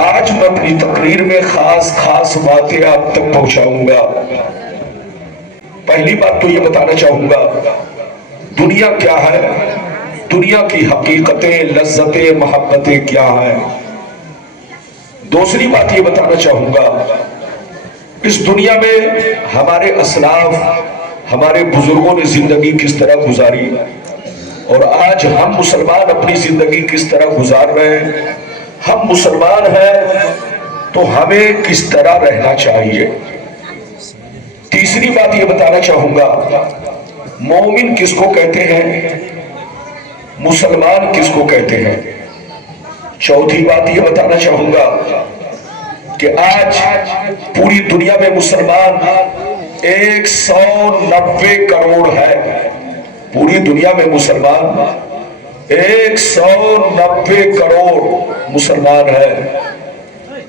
آج میں اپنی تقریر میں خاص باتیں آپ تک پہنچاؤں گا۔ پہلی بات تو یہ بتانا چاہوں گا دنیا کیا ہے، دنیا کی حقیقتیں، لذتیں، محبتیں کیا ہیں۔ دوسری بات یہ بتانا چاہوں گا اس دنیا میں ہمارے اسلاف، ہمارے بزرگوں نے زندگی کس طرح گزاری اور آج ہم مسلمان اپنی زندگی کس طرح گزار رہے ہیں۔ ہم مسلمان ہیں تو ہمیں کس طرح رہنا چاہیے۔ تیسری بات یہ بتانا چاہوں گا مومن کس کو کہتے ہیں، مسلمان کس کو کہتے ہیں۔ چوتھی بات یہ بتانا چاہوں گا کہ آج پوری دنیا میں مسلمان 190 کروڑ ہے۔ پوری دنیا میں مسلمان 190 کروڑ مسلمان ہے،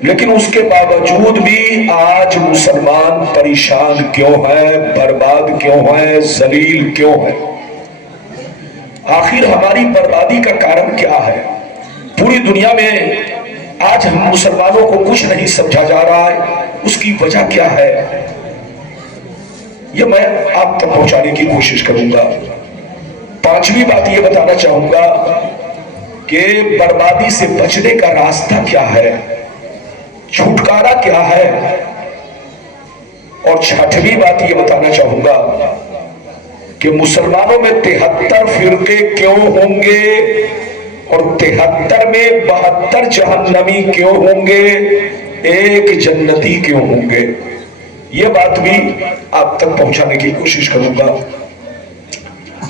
لیکن اس کے باوجود بھی آج مسلمان پریشان کیوں ہیں، برباد کیوں ہیں، ذلیل کیوں ہیں۔ آخر ہماری بربادی کا کارن کیا ہے؟ پوری دنیا میں آج ہم مسلمانوں کو کچھ نہیں سمجھا جا رہا ہے، اس کی وجہ کیا ہے یہ میں آپ تک پہنچانے کی کوشش کروں گا۔ پانچویں بات یہ بتانا چاہوں گا کہ بربادی سے بچنے کا راستہ کیا ہے، چھٹکارا کیا ہے۔ اور چھٹویں بات یہ بتانا چاہوں گا کہ مسلمانوں میں 73 فرقے کیوں ہوں گے اور 73 میں 72 جہنمی کیوں ہوں گے، ایک جنتی کیوں ہوں گے۔ یہ بات بھی آپ تک پہنچانے کی کوشش کروں گا۔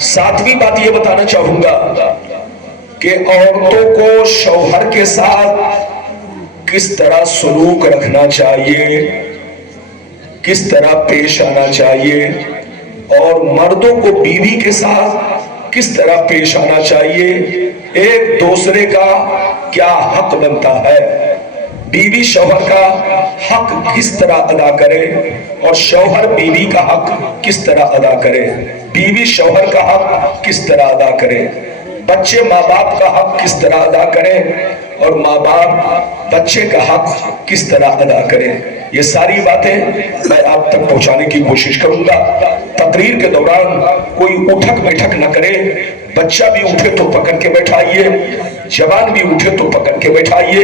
ساتویں بات یہ بتانا چاہوں گا کہ عورتوں کو شوہر کے ساتھ کس طرح سلوک رکھنا چاہیے، کس طرح پیش آنا چاہیے، اور مردوں کو بیوی کے ساتھ کس طرح پیش آنا چاہیے، ایک دوسرے کا کیا حق بنتا ہے، بیوی شوہر کا حق کس طرح ادا کرے اور شوہر بیوی کا حق کس طرح ادا کرے، بیوی شوہر کا حق کس طرح ادا کرے، بچے ماں باپ کا حق کس طرح ادا کرے اور ماں باپ بچے کا حق کس طرح ادا کرے۔ یہ ساری باتیں میں آپ تک پہنچانے کی کوشش کروں گا۔ تقریر کے دوران کوئی اٹھک بیٹھک نہ کرے، بچہ بھی اٹھے تو پکڑ کے بیٹھائیے، جوان بھی اٹھے تو پکڑ کے بیٹھائیے،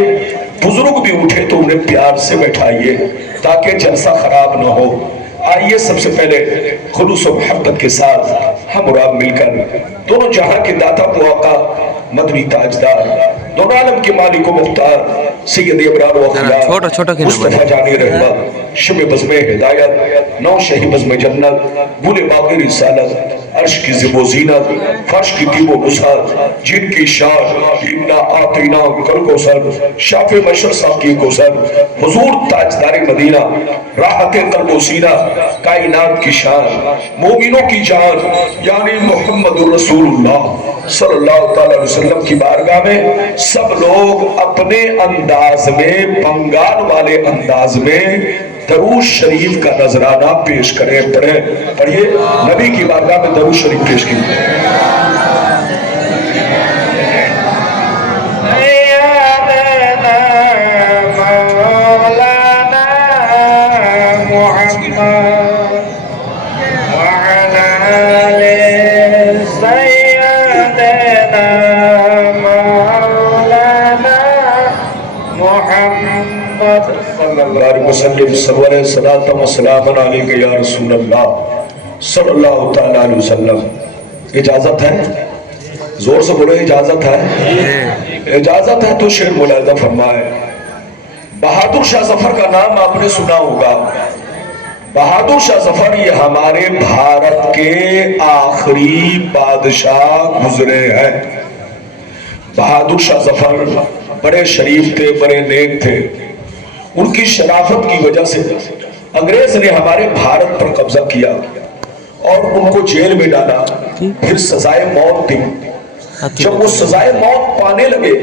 بزرگ بھی اٹھے تو انہیں پیار سے بیٹھائیے تاکہ جلسہ خراب نہ ہو۔ آئیے سب سے پہلے خلوص و محبت کے ساتھ ہم اور آپ مل کر دونوں جہاں کے داتا کو آقا مدنی تاجدار، دونوں عالم کے مالک و مختار سید ابرار و اخیار مصطفیٰ جان رحمت، شب بزم ہدایت، نو شہی بزم جنت، گل باغ رسالت، عرش کی زب و زینت، فرش کی طیب و وسعت، جن کی شان انا آتینا کل کوثر، شاف مشر صاحب کی کوثر، حضور تاجدار مدینہ، راحت قلب و سینہ، کائنات کی شان، مومنوں کی جان یعنی محمد رسول اللہ صلی اللہ علیہ وسلم کی بارگاہ میں سب لوگ اپنے انداز میں، بنگال والے انداز میں درود شریف کا نذرانہ پیش کریں۔ پڑھیے نبی کی بارگاہ میں درود شریف پیش کیجیے۔ وسلم سرور صلاۃ و سلام علیک یا رسول اللہ صلی اللہ تعالی علیہ وسلم۔ اجازت ہے؟ زور سے بولو اجازت ہے؟ اجازت ہے تو شعر ملاحظہ فرمائے۔ بہادر شاہ ظفر کا نام آپ نے سنا ہوگا۔ بہادر شاہ ظفر یہ ہمارے بھارت کے آخری بادشاہ گزرے ہیں۔ بہادر شاہ ظفر بڑے شریف تھے، بڑے نیک تھے۔ ان کی شرافت کی وجہ سے انگریز نے ہمارے بھارت پر قبضہ کیا اور ان کو جیل میں ڈالا، پھر سزائے موت دی۔ جب وہ سزائے موت پانے لگے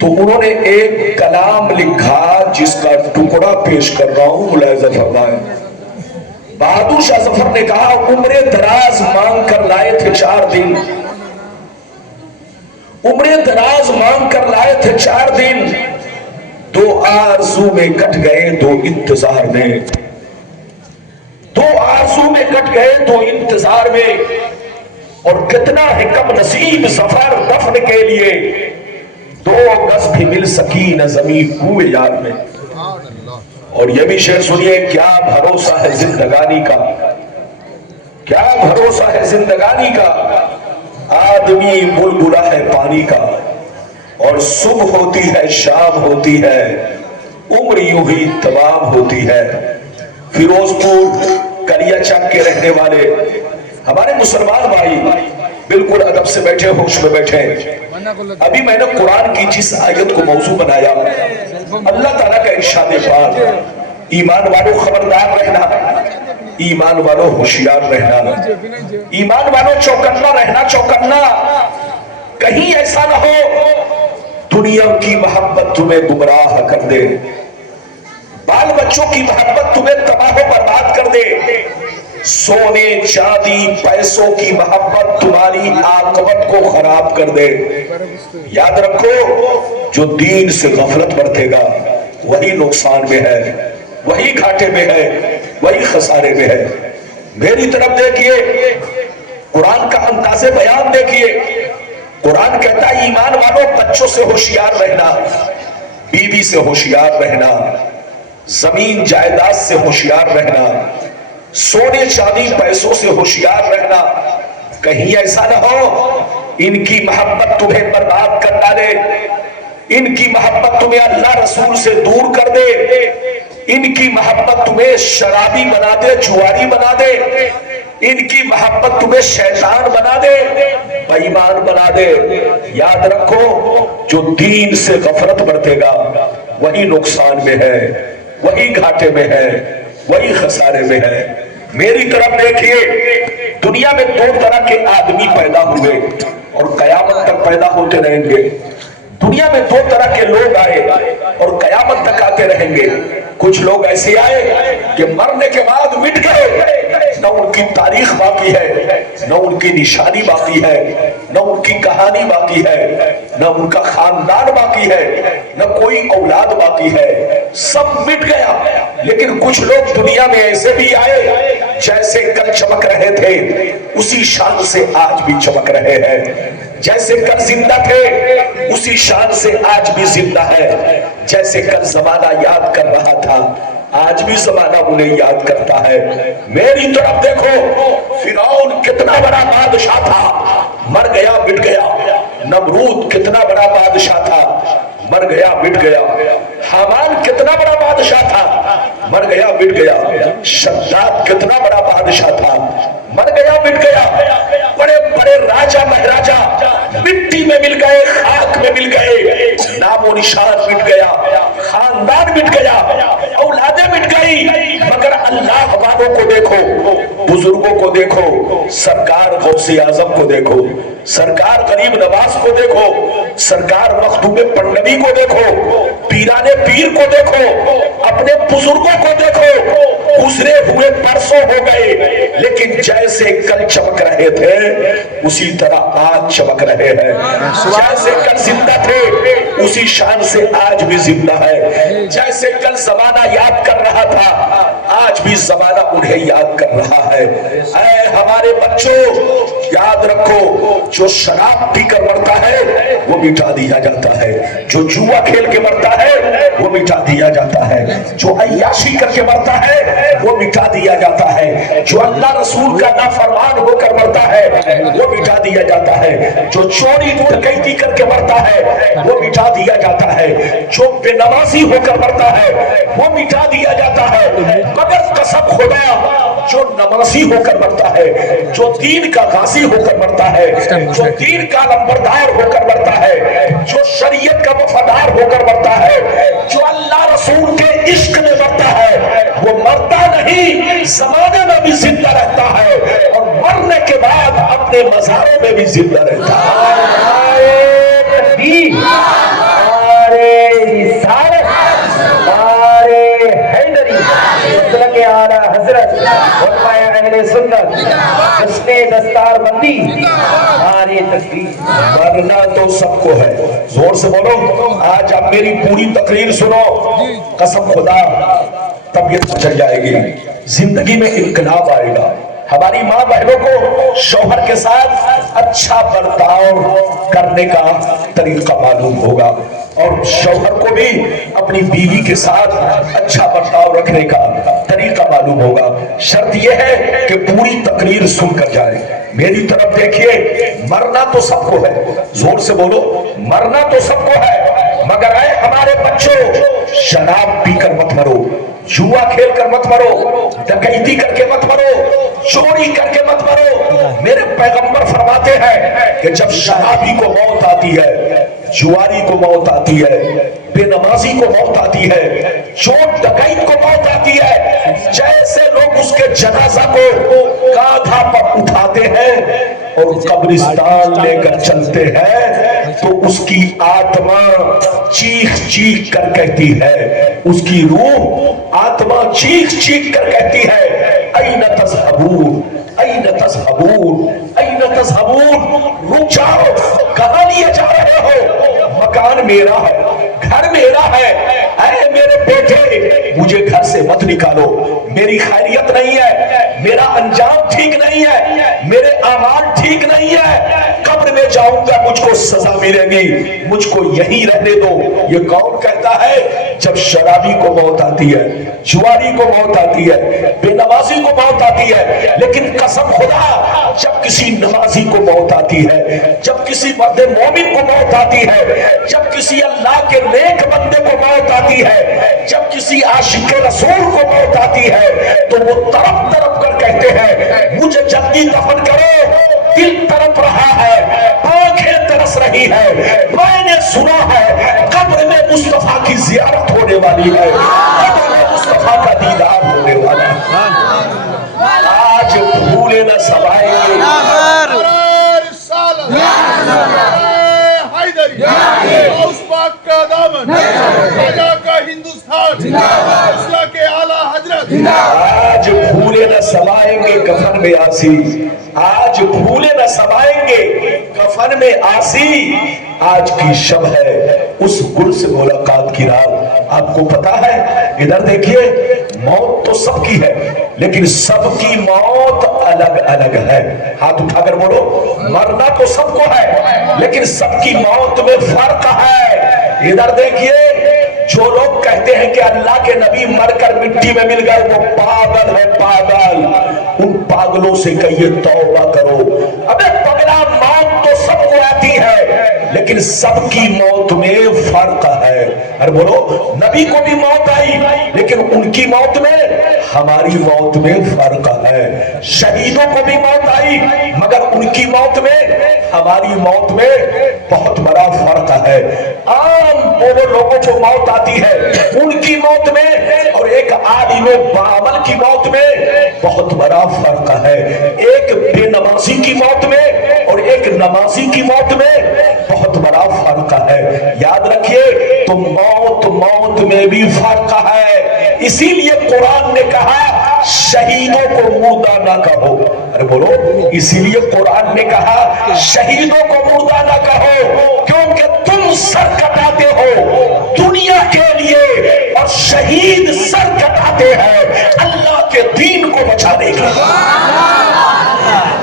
تو انہوں نے ایک کلام لکھا جس کا ٹکڑا پیش کر رہا ہوں، ملاحظہ فرمائیں۔ بہادر شاہ ظفر نے کہا عمر دراز مانگ کر لائے تھے 4 دن، عمر دراز مانگ کر لائے تھے 4 دن، 2 آرزو میں کٹ گئے 2 انتظار میں، 2 آرزو میں کٹ گئے 2 انتظار میں، اور کتنا ہے کم نصیب سفر دفن کے لیے، 2 گز بھی مل سکی نہ زمین کوئے یار میں۔ اور یہ بھی شعر سنیے، کیا بھروسہ ہے زندگانی کا، کیا بھروسہ ہے زندگانی کا، آدمی بلبلا ہے پانی کا، اور صبح ہوتی ہے شام ہوتی ہے، عمر یوں ہی تمام ہوتی ہے۔ فیروز پور کلیا چک کے رہنے والے ہمارے مسلمان بھائی بالکل ادب سے بیٹھے، ہوش میں بیٹھے۔ ابھی میں نے قرآن کی جس آیت کو موضوع بنایا، اللہ تعالیٰ کا ارشاد پاک، ایمان والوں خبردار رہنا، ایمان والوں ہوشیار رہنا، ایمان والوں چوکنا رہنا، چوکنا، کہیں ایسا نہ ہو دنیا کی محبت تمہیں گمراہ کر دے، بال بچوں کی محبت تمہیں تباہ و برباد کر دے، سونے چاندی پیسوں کی محبت تمہاری عاقبت کو خراب کر دے۔ یاد رکھو، جو دین سے غفلت برتے گا وہی نقصان میں ہے، وہی گھاٹے میں ہے، وہی خسارے میں ہے۔ میری طرف دیکھیے، قرآن کا انداز بیان دیکھیے۔ قرآن کہتا ہے ایمان والوں بچوں سے ہوشیار رہنا، بیوی سے ہوشیار رہنا، زمین جائیداد سے ہوشیار رہنا، سونے چاندی پیسوں سے ہوشیار رہنا، کہیں ایسا نہ ہو ان کی محبت تمہیں برباد کر ڈالے، ان کی محبت تمہیں اللہ رسول سے دور کر دے، ان کی محبت تمہیں شرابی بنا دے، جواری بنا دے، ان کی محبت تمہیں شیطان بنا دے، بے ایمان بنا دے۔ یاد رکھو، جو دین سے غفلت برتے گا وہی نقصان میں ہے، وہی گھاٹے میں ہے، وہی خسارے میں ہے۔ میری طرف دیکھیے، دنیا میں 2 طرح کے آدمی پیدا ہوئے اور قیامت تک پیدا ہوتے رہیں گے۔ دنیا میں 2 طرح کے لوگ آئے اور قیامت تک آتے رہیں گے۔ کچھ لوگ ایسے آئے کہ مرنے کے بعد مٹ گئے، نہ ان کی تاریخ باقی ہے، نہ ان کی نشانی باقی ہے، نہ ان کی کہانی باقی ہے، نہ ان کا خاندان باقی ہے، نہ کوئی اولاد باقی ہے، سب مٹ گیا۔ لیکن کچھ لوگ دنیا میں ایسے بھی آئے جیسے کل چمک رہے تھے اسی شان سے آج بھی چمک رہے ہیں، جیسے کل زندہ تھے اسی شان سے آج بھی زندہ ہے، جیسے کل زمانہ یاد کر رہا تھا آج بھی زمانہ انہیں یاد کرتا ہے۔ میری طرف دیکھو، فرعون کتنا بڑا بادشاہ تھا، مر گیا مٹ گیا۔ نمرود کتنا بڑا بادشاہ تھا، مر گیا مٹ گیا۔ حامان کتنا بڑا بادشاہ تھا، مر گیا مٹ گیا۔ شداد کتنا بڑا بادشاہ تھا، مر گیا مٹ گیا۔ بڑے بڑے راجا مہاراجا مٹی میں مل گئے، خاک میں مل گئے، نام و نشان مٹ گیا، خاندان مٹ گیا، اولادیں مٹ گئی۔ مگر اللہ والوں کو دیکھو، بزرگوں کو دیکھو، سرکار غوث اعظم کو دیکھو، سرکار غریب نواز کو دیکھو، سرکار مخدوم پنڈوی کو دیکھو، پیران پیر کو دیکھو، اپنے بزرگوں کو دیکھو، گزرے ہوئے برسوں ہو گئے لیکن جیسے کل چمک رہے تھے اسی طرح آج چمک رہے ہیں، جیسے کل زندہ تھے اسی شان سے آج بھی زندہ ہے، جیسے کل زمانہ یاد کر رہا تھا آج بھی زمانہ انہیں یاد کر رہا ہے۔ اے ہمارے بچوں، یاد رکھو، جو شراب پی کر مرتا ہے وہ مٹا دیا جاتا ہے، جو جوا کھیل کے مرتا ہے وہ مٹا دیا جاتا ہے، جو عیاشی کر کے مرتا ہے وہ مٹا دیا جاتا ہے، جو اللہ رسول کا نافرمان ہو کر مرتا ہے وہ مٹا دیا جاتا ہے، جو چوری ڈکیتی کر کے مرتا ہے وہ مٹا دیا جاتا ہے، جو بے نمازی ہو کر مرتا ہے وہ مٹا دیا جاتا ہے۔ مگر قسم خدا، جو نمازی ہو کر مرتا ہے، جو دین کا غازی ہو کر مرتا ہے، جو دین کا لمبردار ہو کر مرتا ہے، جو شریعت کا وفادار ہو کر مرتا ہے، جو اللہ رسول کے عشق میں مرتا ہے، وہ مرتا نہیں، زمانے میں بھی زندہ رہتا ہے اور مرنے کے بعد اپنے مزاروں میں بھی زندہ رہتا ہے۔ تکبیر، نعرے رسالت، نعرے حیدری، مسلک اعلیٰ حضرت، علماء اہل سنت، جشن دستار بندی، نعرے مرنا تو سب کو ہے. زور سے بولو. آج آپ میری پوری تقریر سنو, قسم خدا طبیعت چل جائے گی, زندگی میں انقلاب آئے گا. ہماری ماں بہنوں کو شوہر کے ساتھ اچھا برتاؤ کرنے کا طریقہ معلوم ہوگا, اور شوہر کو بھی اپنی بیوی کے ساتھ اچھا برتاؤ رکھنے کا طریقہ معلوم ہوگا. شرط یہ ہے کہ پوری تقریر سن کر جائیں. میری طرف دیکھیے, مرنا تو سب کو ہے. زور سے بولو, مرنا تو سب کو ہے, مگر اے ہمارے بچوں, شراب پی کر مت مرو, جوا کھیل کر مت مرو, ڈکیتی کر کے مت مرو, چوری کر کے مت مرو. میرے پیغمبر فرماتے ہیں کہ جب شرابی کو موت آتی ہے, جواری کو موت آتی ہے, بے نمازی کو موت آتی ہے, چور ڈکیت کو موت آتی ہے, جیسے لوگ اس کے جنازہ کو کاندھا پر اٹھاتے ہیں اور قبرستان لے کر چلتے ہیں, تو اس کی آتما چیخ چیخ کر کہتی ہے, اس کی روح آتما چیخ چیخ کر کہتی ہے, این تذهبون این تذهبون این تذهبون, رک جاؤ, کہاں لیے جا رہے ہو؟ مکان میرا ہے, گھر میرا ہے, اے میرے بیٹے مجھے گھر سے مت نکالو, میری خیریت نہیں ہے, میرا انجام ٹھیک نہیں ہے, میرے اعمال ٹھیک نہیں ہے, قبر میں جاؤں گا مجھ کو سزا ملے گی, مجھ کو یہیں رہنے دو. یہ کون کہتا ہے؟ جب شرابی کو موت آتی ہے, جواری کو موت آتی ہے, بے نمازی کو موت آتی ہے, لیکن قسم خدا جب کسی نمازی کو موت آتی ہے, جب کسی مرد مومن کو موت آتی ہے, جب کسی اللہ کے نیک بندے کو موت آتی ہے, جب کسی عاشق رسول کو موت آتی ہے, تو وہ تڑپ تڑپ کر کہتے ہیں مجھے جلدی دفن کرو, دل تڑپ رہا ہے, آنکھیں ترس رہی ہے, میں نے سنا ہے قبر میں مصطفیٰ کی زیارت ہونے والی ہے, قبر میں مصطفیٰ کا دیدار ہونے والا ہے. آج بھولے نہ سوائیں گے, غوث پاک کا دامن, راجا کا ہندوستان, اسلام کے اعلیٰ حضرت. آج بھولے نہ سوائیں گے کفن میں آسی, آج بھولے نہ سوائیں گے کفن میں آسی. آج کی شب ہے اس گل سے ملاقات کی رات. آپ کو پتا ہے, ادھر دیکھیے, موت تو سب کی ہے لیکن سب کی موت الگ الگ ہے. ہاتھ اٹھا کر بولو, مرنا تو سب کو ہے لیکن سب کی موت میں فرق ہے. ادھر دیکھیے, جو لوگ کہتے ہیں کہ اللہ کے نبی مر کر مٹی میں مل گئے وہ پاگل ہے, پاگل. ان پاگلوں سے کہیے توبہ کرو. ابے پگلا, موت تو سب کو آتی ہے لیکن سب کی موت میں فرق ہے. ارے بولو, نبی کو بھی موت آئی لیکن ان کی موت میں ہماری موت میں فرق ہے. شہیدوں کو بھی موت آئی مگر ان کی موت میں ہماری موت میں بہت بڑا فرق ہے. عام وہ لوگوں کو موت آتی ہے ان کی موت میں اور ایک عالم بعمل کی موت میں بہت بڑا فرق ہے. ایک بے نمازی کی موت میں اور ایک نمازی کی موت میں بہت بڑا فرق ہے. یاد رکھیے, تو موت میں بھی فرق ہے. اسی لیے قرآن نے کہا شہیدوں کو مردہ نہ کہو. ارے بولو, اسی لیے قرآن نے کہا شہیدوں کو مردہ نہ کہو, کیونکہ تم سر کٹاتے ہو دنیا کے لیے اور شہید سر کٹاتے ہیں اللہ کے دین کو بچانے کے لیے.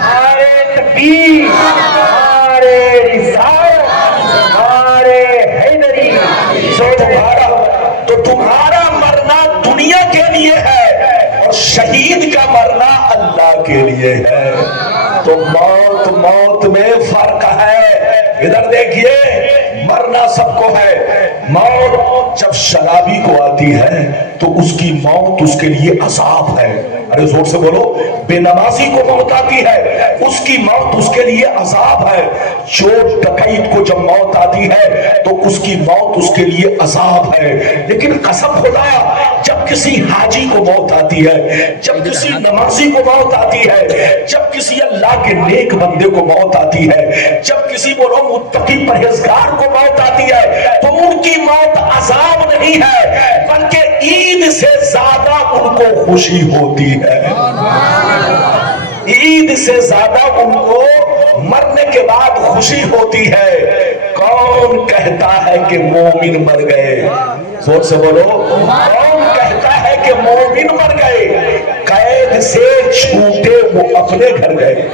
ہمارے تکبیر, ہمارے رسالت, ہمارے حیدری, تو تمہارا مرنا دنیا کے لیے ہے اور شہید کا مرنا اللہ کے لیے ہے. تو موت میں فرق ہے. ادھر دیکھیے, مرنا سب کو ہے. موت جب شرابی کو آتی ہے تو اس کی موت اس کے لیے عذاب ہے. ارے زور سے بولو, بے نمازی کو موت آتی ہے اس کی موت اس کے لیے عذاب ہے. چور ڈکیت کو جب موت آتی ہے تو اس کی موت اس کے لیے عذاب ہے. لیکن قسم خدا, جب کسی حاجی کو موت آتی ہے, جب کسی نمازی کو موت آتی ہے, جب کسی اللہ کے نیک بندے کو موت آتی ہے, جب کسی بولو متقی پرہیزگار کو موت آتی ہے, تو ان کی موت عذاب نہیں ہے بلکہ عید سے زیادہ ان کو خوشی ہوتی ہے. عید سے زیادہ ان کو مرنے کے بعد خوشی ہوتی ہے۔ کون کہتا ہے کہ مومن مر گئے؟ زور سے بولو، کون کہتا ہے کہ مومن مر گئے؟ قید سے چھوٹے وہ اپنے گھر گئے،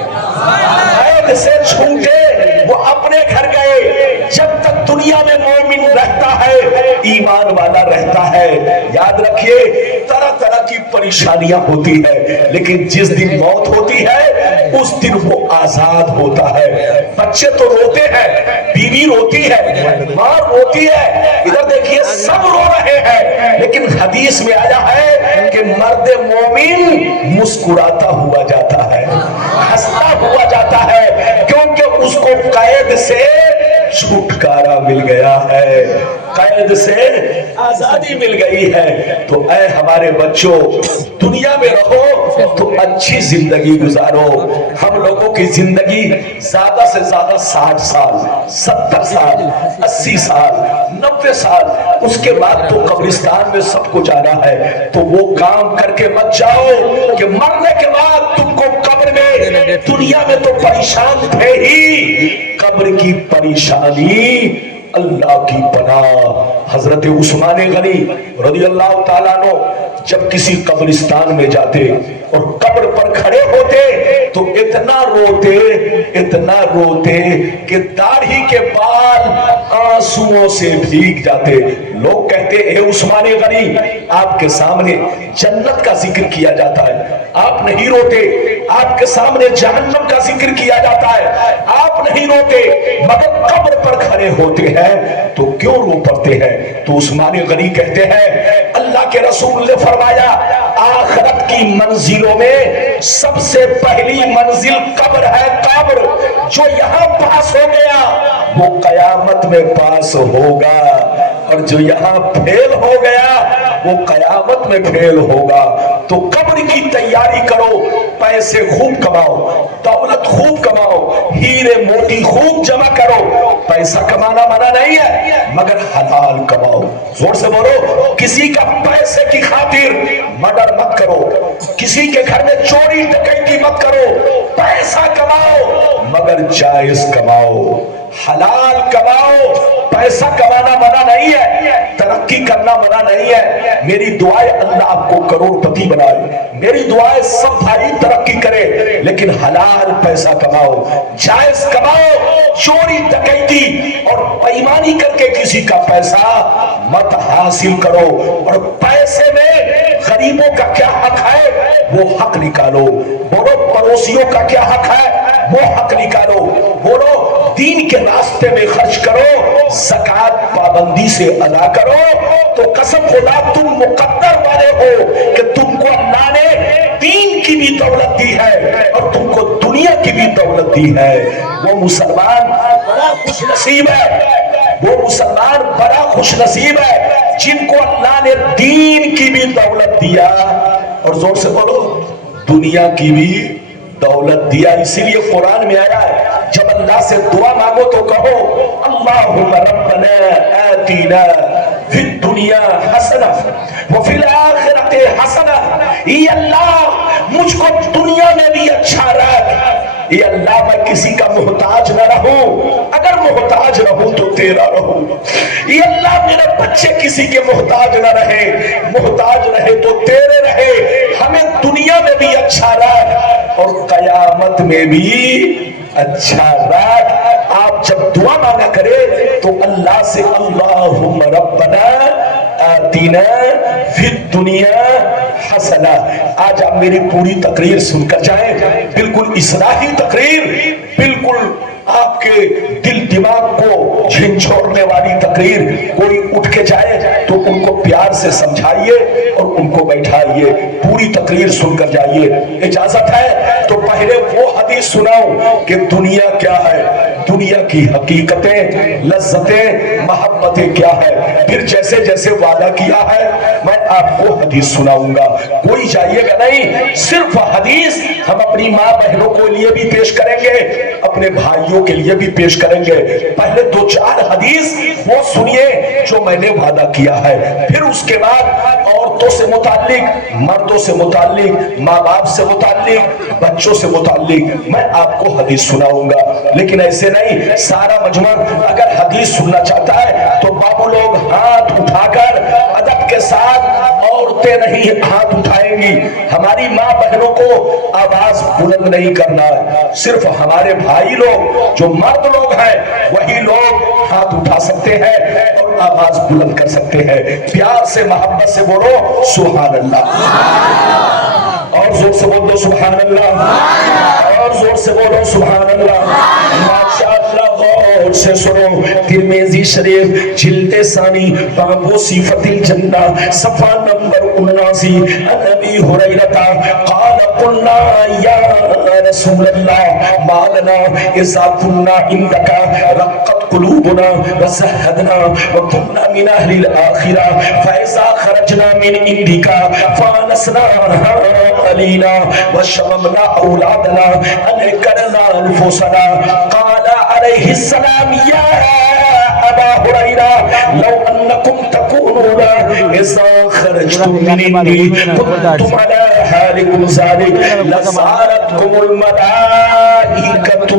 قید سے چھوٹے وہ اپنے گھر گئے۔ جب تک دنیا میں مومن رہتا ہے، ایمان والا رہتا ہے، یاد رکھیے طرح طرح کی پریشانیاں ہوتی ہے، لیکن جس دن موت ہوتی ہے اس دن وہ آزاد ہوتا ہے۔ بچے تو روتے ہیں، بیوی روتی ہے، ماں روتی ہے، ادھر دیکھیے سب رو رہے ہیں، لیکن حدیث میں آیا ہے کہ مرد مومن مسکراتا ہوا جاتا ہے، ہنستا ہوا جاتا ہے، کیونکہ اس کو قید سے چھٹکارا مل گیا ہے، قید سے آزادی مل گئی ہے۔ تو اے ہمارے بچوں، دنیا میں رہو تو اچھی زندگی گزارو۔ ہم لوگوں کی زندگی زیادہ سے زیادہ 60 سال، 70 سال، 80 سال، 90 سال، اس کے بعد تو قبرستان میں سب کو جانا ہے۔ تو وہ کام کر کے مت جاؤ کہ مرنے کے بعد تم کو قبر میں، دنیا میں تو پریشان تھے ہی، قبر کی پریشانی اللہ کی پناہ۔ حضرت عثمان غنی رضی اللہ تعالیٰ عنہ جب کسی قبرستان میں جاتے اور قبر پر کھڑے ہوتے تو اتنا روتے کہ داڑھی کے بال آنسوؤں سے بھیگ جاتے۔ لوگ کہتے اے عثمان غنی، آپ کے سامنے جنت کا ذکر کیا جاتا ہے، آپ نہیں روتے، آپ کے سامنے جہنم کا ذکر کیا جاتا ہے، آپ نہیں روتے، مگر قبر پر کھڑے ہوتے ہیں تو کیوں رو پڑتے ہیں؟ تو عثمان غنی کہتے ہیں اللہ کے رسول نے فرمایا آخرت کی منزلوں میں سب سے پہلی منزل قبر ہے، قبر جو یہاں پاس ہو گیا وہ قیامت میں پاس ہوگا، اور جو یہاں پھیل ہو گیا وہ قیامت میں پھیل ہوگا۔ تو قبر کی تیاری کرو، پیسے خوب کماؤ، دولت خوب کماؤ، ہیرے موتی خوب جمع کرو۔ پیسہ کمانا منع نہیں ہے، مگر حلال کماؤ۔ زور سے بولو، کسی کا پیسے کی خاطر مرڈر مت کرو، کسی کے گھر میں چوری ڈکیتی مت کرو۔ پیسہ کماؤ مگر جائز کماؤ، حلال کماؤ۔ پیسہ کمانا منع نہیں ہے، ترقی کرنا منع نہیں ہے۔ میری دعائیں اللہ آپ کو کروڑ پتی بنائے، میری دعائیں سب بھائی ترقی کرے، لیکن حلال پیسہ کماؤ، جائز کماؤ۔ چوری ڈکیتی اور بےایمانی کر کے کسی کا پیسہ مت حاصل کرو۔ اور پیسے میں غریبوں کا کیا حق ہے وہ حق نکالو، بولو پڑوسیوں کا کیا حق ہے وہ حق نکالو، بولو دین کے راستے میں خرچ کرو، زکات پابندی سے ادا کرو۔ تو قسم خدا تم مقدر والے ہو کہ تم کو اللہ نے دین کی بھی دولت دی ہے اور تم کو دنیا کی بھی دولت دی ہے۔ وہ مسلمان بڑا خوش نصیب ہے، وہ مسلمان بڑا خوش نصیب ہے جن کو اللہ نے دین کی بھی دولت دیا اور زور سے بولو دنیا کی بھی دولت دیا۔ اسی لیے قرآن میں آیا ہے جب اللہ سے دعا مانگو تو کہو اللہم ربنا آتنا فی الدنیا حسنہ وفی الآخرۃ حسنہ۔ اے اللہ مجھ کو دنیا میں بھی اچھا رکھ، اے اللہ میں کسی کا محتاج نہ رہوں، اگر محتاج رہوں تو تیرا رہوں، اے اللہ میرے بچے کسی کے محتاج نہ رہے، محتاج رہے تو تیرے رہے، ہمیں دنیا میں بھی اچھا رکھ اور قیامت میں بھی اچھا رکھ۔ آپ جب دعا مانگا کرے تو اللہ سے اللہم ربنا آتنا فی الدنیا حسنہ۔ آج آپ میری پوری تقریر سن کر جائیں، بالکل اصلاحی تقریر، بالکل آپ کے دل دماغ کو جھنجھوڑنے والی تقریر۔ کوئی اٹھ کے جائے تو ان کو پیار سے سمجھائیے اور ان کو بیٹھائیے، پوری تقریر سن کر جائیے۔ اجازت ہے تو پہلے وہ حدیث سناؤں کہ دنیا کیا ہے، دنیا کی حقیقتیں، لذتیں، محبتیں کیا ہے، پھر جیسے جیسے وعدہ کیا ہے میں آپ کو حدیث سناؤں گا. کوئی جائیے گا نہیں، صرف حدیث ہم اپنی ماں بہنوں کے لیے بھی پیش کریں گے، اپنے بھائیوں کے لیے بھی پیش کریں گے. پہلے 2-4 حدیث وہ سنیے جو میں نے وعدہ کیا ہے، پھر اس کے بعد عورتوں سے متعلق، مردوں سے متعلق، ماں باپ سے متعلق، بچوں سے متعلق میں آپ کو حدیث سناؤں گا. لیکن ایسے نہیں، سارا مجمع اگر حدیث سننا چاہتا ہے تو بابو لوگ ہاتھ اٹھا کر ادب کے ساتھ، عورتیں نہیں ہاتھ اٹھائیں گی. ہماری ماں بہنوں کو آواز بلند نہیں کرنا ہے، صرف ہمارے بھائی لوگ جو مرد لوگ ہیں وہی لوگ ہاتھ اٹھا سکتے ہیں اور آواز بلند کر سکتے ہیں. پیار سے محبت سے بولو سبحان اللہ، اور زور سے بول دو سبحان اللہ، اور زور سے بولو سبحان اللہ. ماشاءاللہ غور سے سنو، ترمذی شریف جلد ثانی باب صفت الجنہ صفحہ نمبر 79. نبی ہریرہ قال قلنا یا رسول اللہ ما لنا اذا كنا عندك رقت قلوبنا وزهدنا وكنا من اهل الاخره فاذا خرجنا من عندك فانسنا علينا وشممنا اولادنا انكرنا انفسنا. قال عليه السلام يا ابا هريره لو انكم تكونون اذا خرجتم من عندي كنتم على حالكم ذلك لزارتكم الملائكة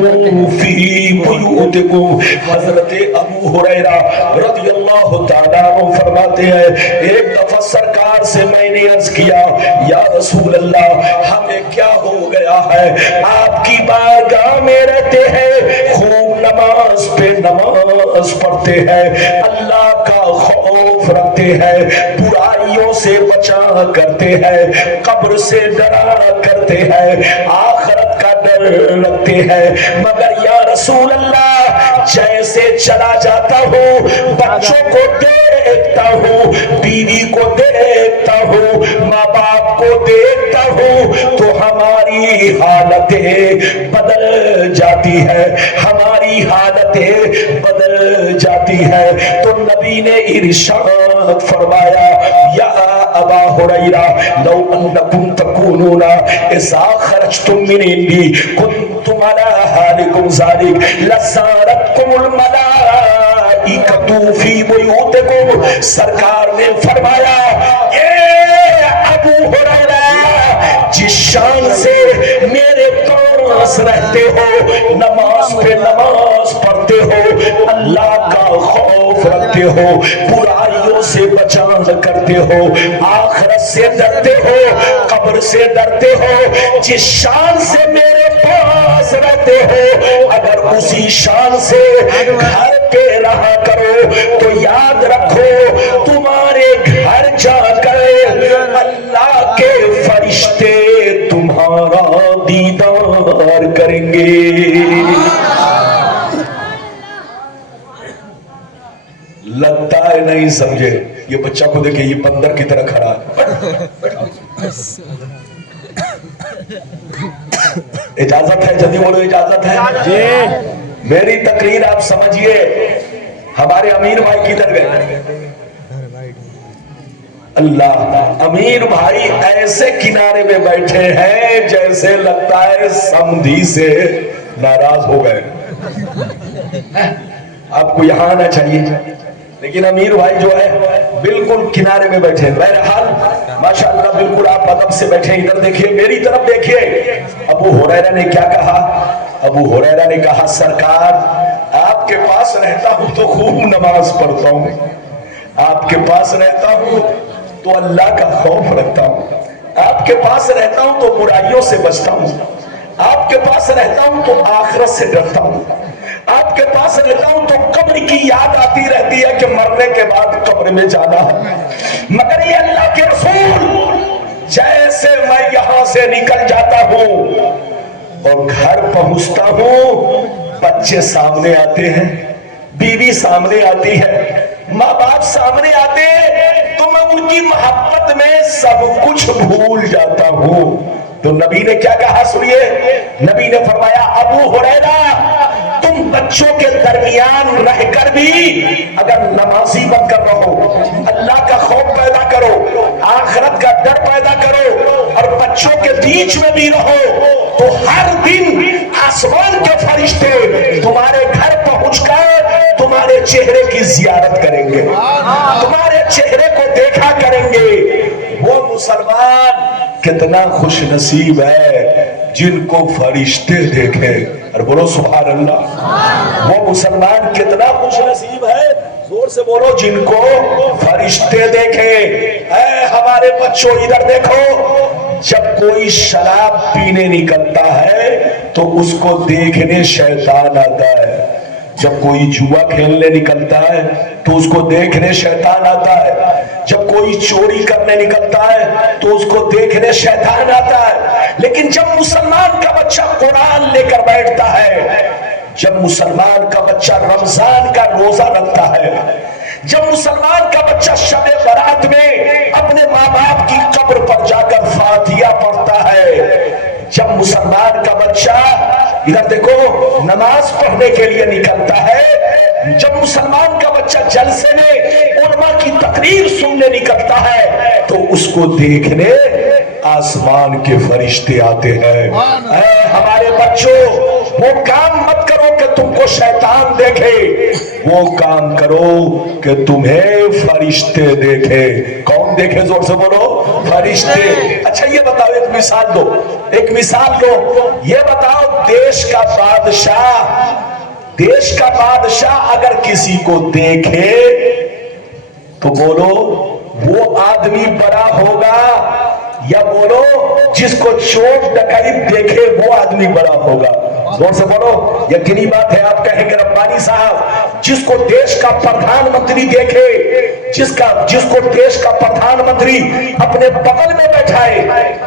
في بيوتكم. حضرت ابو ہریرہ رضی اللہ تعالیٰ عنہ فرماتے ہیں ایک دفعہ سرکار سے میں نے عرض کیا یا رسول اللہ ہمیں کیا ہو گیا ہے، آپ کی بارگاہ میں رہتے ہیں، خوب نماز پہ نماز پڑھتے ہیں، اللہ کا خوف رکھتے ہیں، برائیوں سے بچا کرتے ہیں، قبر سے ڈرا کرتے ہیں، آخرت کا ڈر رکھتے ہیں، مگر یا رسول اللہ جیسے چلا جاتا ہوں بچوں کو دیکھتا ہوں، بیوی کو دیکھتا ہوں، ماں باپ کو دیکھتا ہوں تو ہماری حالتیں بدل جاتی ہے، ہماری حالتیں بدل جاتی ہے. تو نبی نے ارشاد فرمایا یا ابا ہریرہ لو انکم تکونون اذا خرجتم من عندی کنتم علی حالکم ذلک لزارتکم الملائکۃ فی بیوتکم. سرکار نے فرمایا اے ابو ہریرہ جس شان سے میرے پاس رہتے ہو، نماز پہ نماز پڑھتے ہو، اللہ کا خوف رکھتے ہو، برائیوں سے بچا کرتے ہو، آخرت سے ڈرتے ہو، قبر سے ڈرتے ہو، جس شان سے میرے پاس رہتے ہو اگر اسی شان سے گھر پہ رہا کرو تو یاد رکھو تمہارے گھر جا کر اللہ کے فرشتے تمہارا دیدار کریں گے. لگتا ہے نہیں سمجھے، یہ بچہ کو دیکھیں یہ بندر کی طرح کھڑا ہے. اجازت ہے؟ جلدی بولو اجازت ہے؟ میری تقریر آپ سمجھیے. ہمارے امیر بھائی کدھر گئے؟ اللہ، امیر بھائی ایسے کنارے میں بیٹھے ہیں جیسے لگتا ہے سمدھی سے ناراض ہو گئے. آپ کو یہاں آنا چاہیے، لیکن امیر بھائی جو ہے بالکل کنارے میں بیٹھے. بہرحال ماشاءاللہ بالکل آپ ادب سے بیٹھے. ادھر دیکھیے، میری طرف دیکھیے. ابو ہریرہ نے کیا کہا؟ ابو ہریرہ نے کہا سرکار آپ کے پاس رہتا ہوں تو خوب نماز پڑھتا ہوں، آپ کے پاس رہتا ہوں تو اللہ کا خوف رکھتا ہوں، آپ کے پاس رہتا ہوں تو برائیوں سے بچتا ہوں، آپ کے پاس رہتا ہوں تو آخرت سے ڈرتا ہوں، آپ کے پاس رہتا ہوں تو قبر کی یاد آتی رہتی ہے کہ مرنے کے بعد قبر میں جانا ہے. مگر یہ اللہ کے رسول جیسے میں یہاں سے نکل جاتا ہوں اور گھر پہنچتا ہوں، بچے سامنے آتے ہیں، بیوی سامنے آتی ہے، ماں باپ سامنے آتے ہیں تو میں ان کی محبت میں سب کچھ بھول جاتا ہوں. تو نبی نے کیا کہا سنیے، نبی نے فرمایا ابو ہریرہ تم بچوں کے درمیان رہ کر بھی اگر نمازی بن کر رہو، اللہ کا خوف پیدا کرو، آخرت کا ڈر پیدا کرو اور بچوں کے بیچ میں بھی رہو، تو ہر دن آسمان کے فرشتے تمہارے گھر پہنچ کر تمہارے چہرے کی زیارت کریں گے، تمہارے چہرے کو دیکھا کریں گے۔ وہ مسلمان کتنا خوش نصیب ہے جن کو فرشتے دیکھیں، اور بولو سبحان اللہ۔ وہ مسلمان کتنا خوش نصیب ہے، زور سے بولو، جن کو فرشتے دیکھیں۔ اے ہمارے بچوں ادھر دیکھو، جب کوئی شراب پینے نکلتا ہے تو اس کو دیکھنے شیطان آتا ہے، جب کوئی جوا کھیلنے نکلتا ہے تو اس کو دیکھنے شیطان آتا ہے، جب کوئی چوری کرنے نکلتا ہے تو اس کو دیکھنے شیطان آتا ہے، لیکن جب مسلمان کا بچہ قرآن لے کر بیٹھتا ہے، جب مسلمان کا بچہ رمضان کا روزہ رکھتا ہے، جب مسلمان کا بچہ شب برات میں اپنے ماں باپ کی قبر پر جا کر فاتحہ پڑھتا ہے، جب مسلمان کا بچہ ادھر دیکھو نماز پڑھنے کے لیے نکلتا ہے، جب مسلمان کا بچہ جلسے میں علماء کی تقریر سننے نکلتا ہے تو اس کو دیکھنے آسمان کے فرشتے آتے ہیں۔ اے ہمارے بچوں، وہ کام مت کرو کہ تم کو شیطان دیکھے، وہ کام کرو کہ تمہیں فرشتے دیکھے۔ کون دیکھے؟ زور سے بولو، فرشتے۔ اچھا یہ بتاؤ، ایک مثال دو، ایک مثال دو، یہ بتاؤ دیش کا بادشاہ اگر کسی کو دیکھے تو بولو وہ آدمی بڑا ہوگا، یا بولو جس کو چور ڈکیت دیکھے وہ آدمی بڑا ہوگا؟ زور سے بولو، یقینی بات ہے، آپ کہیں گے ربانی صاحب جس کو دیش کا پردھان منتری دیکھے، جس کو دیش کا پردھان منتری اپنے بغل میں بیٹھائے،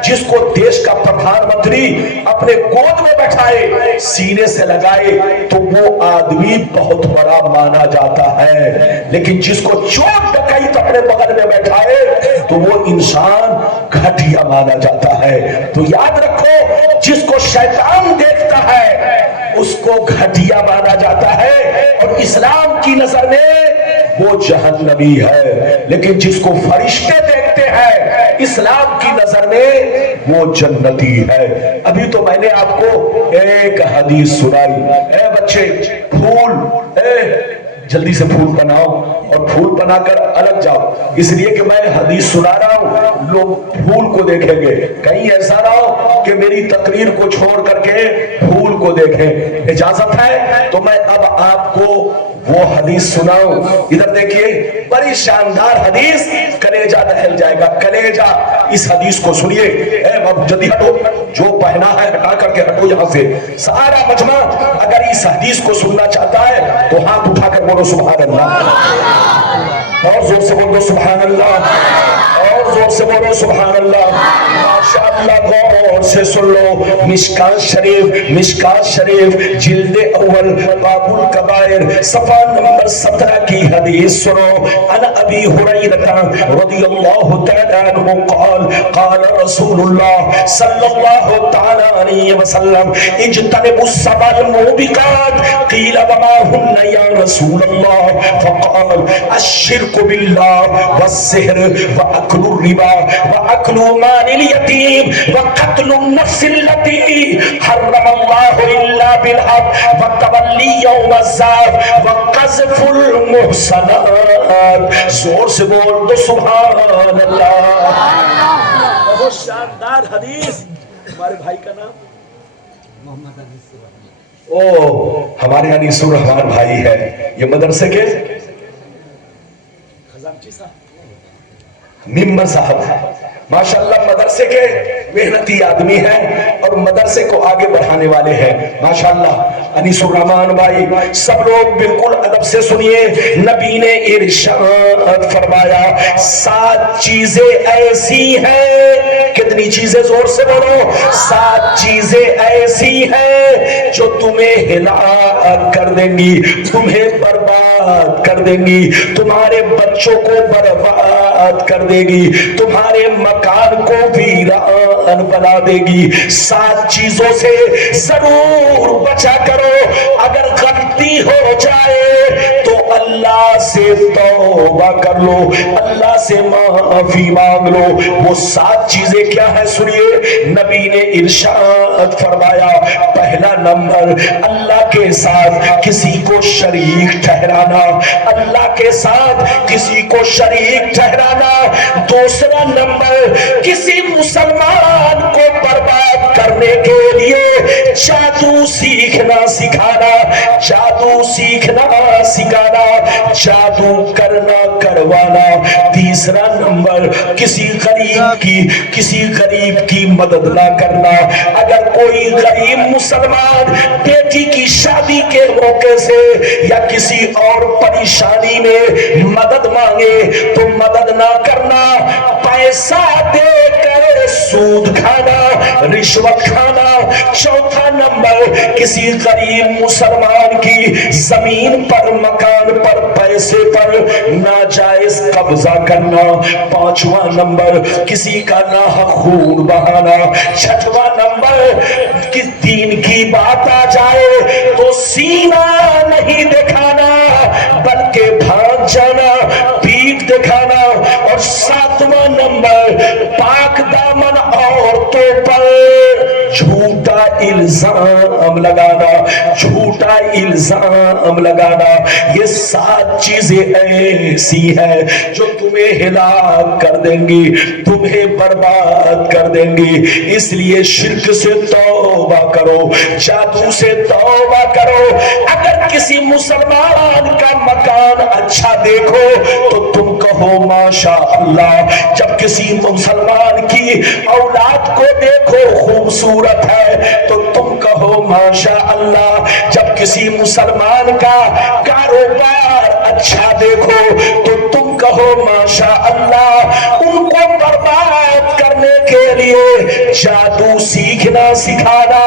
جس کو دیش کا پردھان منتری اپنے گود میں بیٹھائے، سینے سے لگائے، تو وہ آدمی بہت بڑا مانا جاتا ہے، لیکن جس کو چور ڈکیت اپنے بغل میں بیٹھائے تو وہ انسان گھٹیا مانا جاتا ہے۔ تو یاد رکھو، جس کو شیطان دیکھتا ہے اس کو گھٹیا مانا جاتا ہے، اور اسلام کی نظر میں وہ جہنمی ہے، لیکن جس کو فرشتے دیکھتے ہیں اسلام کی نظر میں وہ جنتی ہے۔ ابھی تو میں نے آپ کو ایک حدیث سنائی، اے بچے پھول، جلدی سے پھول بناؤ اور پھول بنا کر الگ جاؤ، اس لیے کہ میں حدیث سنا رہا ہوں، لوگ پھول کو دیکھیں گے، کہیں ایسا نہ ہو کہ میری تقریر کو چھوڑ کر کے پھول کو دیکھیں۔ اجازت ہے تو میں اب آپ کو وہ حدیث سناؤں۔ ادھر دیکھیے، بڑی شاندار حدیث، کلیجہ دہل جائے گا، کلیجہ۔ اس حدیث کو سنیے، اے باب جلدی ہٹو، جو پہنا ہے ہٹا کر کے ہٹو یہاں سے، سارا مجمع اگر اس حدیث کو سننا چاہتا ہے تو ہاتھ اٹھا کر بولو سبحان اللہ، اور زور سے بولو سبحان اللہ، اور زور سے بولو سبحان اللہ۔ ماشاءاللہ، غور سے سن لو، مشکات شریف جلد اول باب الکبائر صفحہ نمبر 17 کی حدیث سنو۔ عن ابی ہریرہ رضی اللہ تعالی عنہ قال قال رسول اللہ صلی اللہ تعالی علیہ وسلم اجتنبوا السبع الموبقات قیل وما ہن یا رسول اللہ فقال الشرک باللہ والسحر واکل الربا واکل مال الیتیم وقتل النفس التي حرم الله الا بالحق وتولی یوم الزحف وقذف المحصنات۔ زور سے بول دو سبحان اللہ۔ بہت شاندار حدیث۔ ہمارے بھائی کا نام محمد انیس، ہمارے انیس الرحمان بھائی ہے، یہ مدرسے کے خزانچی صاحب، ممبر صاحب، ماشاءاللہ مدرسے کے محنتی آدمی ہیں اور مدرسے کو آگے بڑھانے والے ہیں ماشاءاللہ۔ انیس الرحمان بھائی، سب لوگ بالکل ادب سے سنیے، نبی نے ارشاد فرمایا 7 چیزیں ایسی ہیں، کتنی چیزیں؟ زور سے بولو، 7 چیزیں ایسی ہیں جو تمہیں ہلاک کر دیں گی، تمہیں برباد کر دیں گی، تمہارے بچوں کو برباد کر دے گی، تمہارے مکان کو ویران بنا دے گی۔ 7 چیزوں سے ضرور بچا کرو، اگر غلطی غلطی ہو جائے تو اللہ سے توبہ کر لو، اللہ سے معافی مانگ لو۔ وہ 7 چیزیں کیا ہے سنیے، نبی نے ارشاد فرمایا، پہلا نمبر اللہ کے ساتھ کسی کو شریک ٹھہرانا، اللہ کے ساتھ کسی کو شریک ٹھہرانا۔ دوسرا نمبر کسی مسلمان کو برباد کرنے کے لیے جادو سیکھنا سکھانا، جادو سیکھنا سکھانا، جادو کرنا کروانا۔ تیسرا نمبر کسی غریب کی مدد نہ کرنا۔ اگر کوئی غریب مسلمان بیٹی کی شادی کے موقع سے یا کسی اور پریشانی میں مدد مانگے تو مدد نہ کرنا، پیسہ دے کر سود کھانا، رشوت کھانا۔ چوتھا نمبر کسی غریب مسلمان کی زمین پر، مکان پر، پیسے پر ناجائز قبضہ کرنا۔ پانچواں نمبر کسی کا ناحق خون بہانا۔ چھٹواں نمبر کس دین کی بات آ جائے تو سینہ نہیں دکھانا بلکہ بھاگ جانا، پیٹھ دکھانا۔ اور ساتواں نمبر پاک دامن عورتوں پر جھوٹا الزام لگانا، جھوٹا الزام لگانا۔ یہ 7 چیزیں ایسی ہیں جو تمہیں ہلاک کر دیں گی، تمہیں برباد کر دیں گی۔ اس لیے شرک سے توبہ کرو، جادو سے توبہ کرو۔ اگر کسی مسلمان کا مکان اچھا دیکھو تو تم کہو ماشاء اللہ۔ جب کسی مسلمان کی اولاد کو دیکھو خوبصورت ہے تو تم کہو ماشاء اللہ۔ جب کسی مسلمان کا کاروبار اچھا دیکھو تو تم کہو ماشاء اللہ۔ ان کو برباد کرنے کے لیے جادو سیکھنا سکھانا،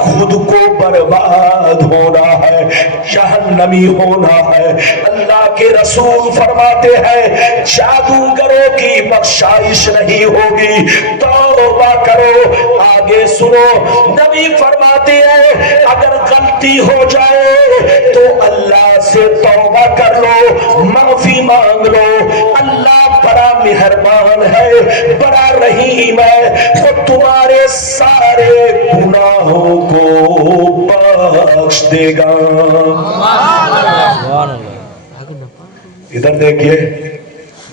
خود کو برباد ہونا ہے، جہنمی ہونا ہے۔ اللہ کے رسول فرماتے ہیں جادوگروں کی بخشائش نہیں ہوگی، توبہ کرو۔ آگے سنو، نبی فرماتے ہیں اگر غلطی ہو جائے تو اللہ سے توبہ کر لو، معافی مانگ لو۔ اللہ بڑا مہربان ہے، بڑا رحیم ہے، وہ تمہارے سارے گناہوں کو بخش دے گا۔ ادھر دیکھیے،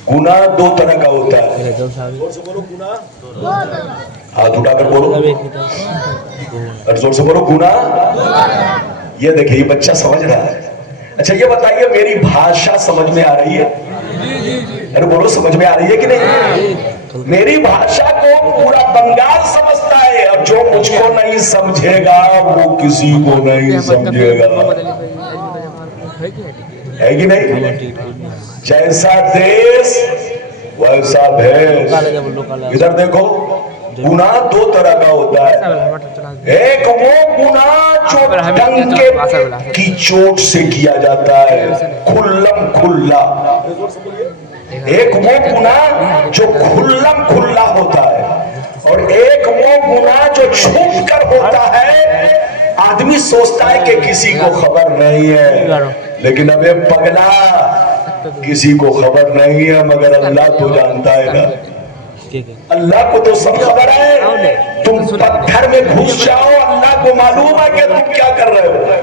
گناہ 2 طرح کا ہوتا ہے۔ زور سے بولو گناہ، ہاتھ اٹھا کر بولو، اور زور سے بولو گناہ۔ یہ دیکھیں یہ بچہ سمجھ رہا ہے۔ اچھا یہ بتائیے میری بھاشا سمجھ میں آ رہی ہے؟ ارے بولو سمجھ میں آ رہی ہے کہ نہیں؟ میری بھاشا کو پورا بنگال سمجھتا ہے، اور جو مجھ کو نہیں سمجھے گا وہ کسی کو نہیں سمجھے گا، ہے کہ نہیں؟ جیسا دیس ویسا بھیس۔ ادھر دیکھو، گناہ 2 طرح کا ہوتا ہے۔ ایک وہ گناہ جو ڈنکے کی چوٹ سے کیا جاتا ہے، کھلم کھلا۔ ایک وہ گناہ جو کھلم کھلا ہوتا ہے، اور ایک وہ گناہ جو چھپ کر ہوتا ہے۔ آدمی سوچتا ہے کہ کسی کو خبر نہیں ہے، لیکن ابے پگلا کسی کو خبر نہیں ہے مگر اللہ تو جانتا ہے نا۔ اللہ کو تو سب خبر ہے۔ تم پتھر میں گھس جاؤ، اللہ کو معلوم ہے کہ تم کیا کر رہے ہو۔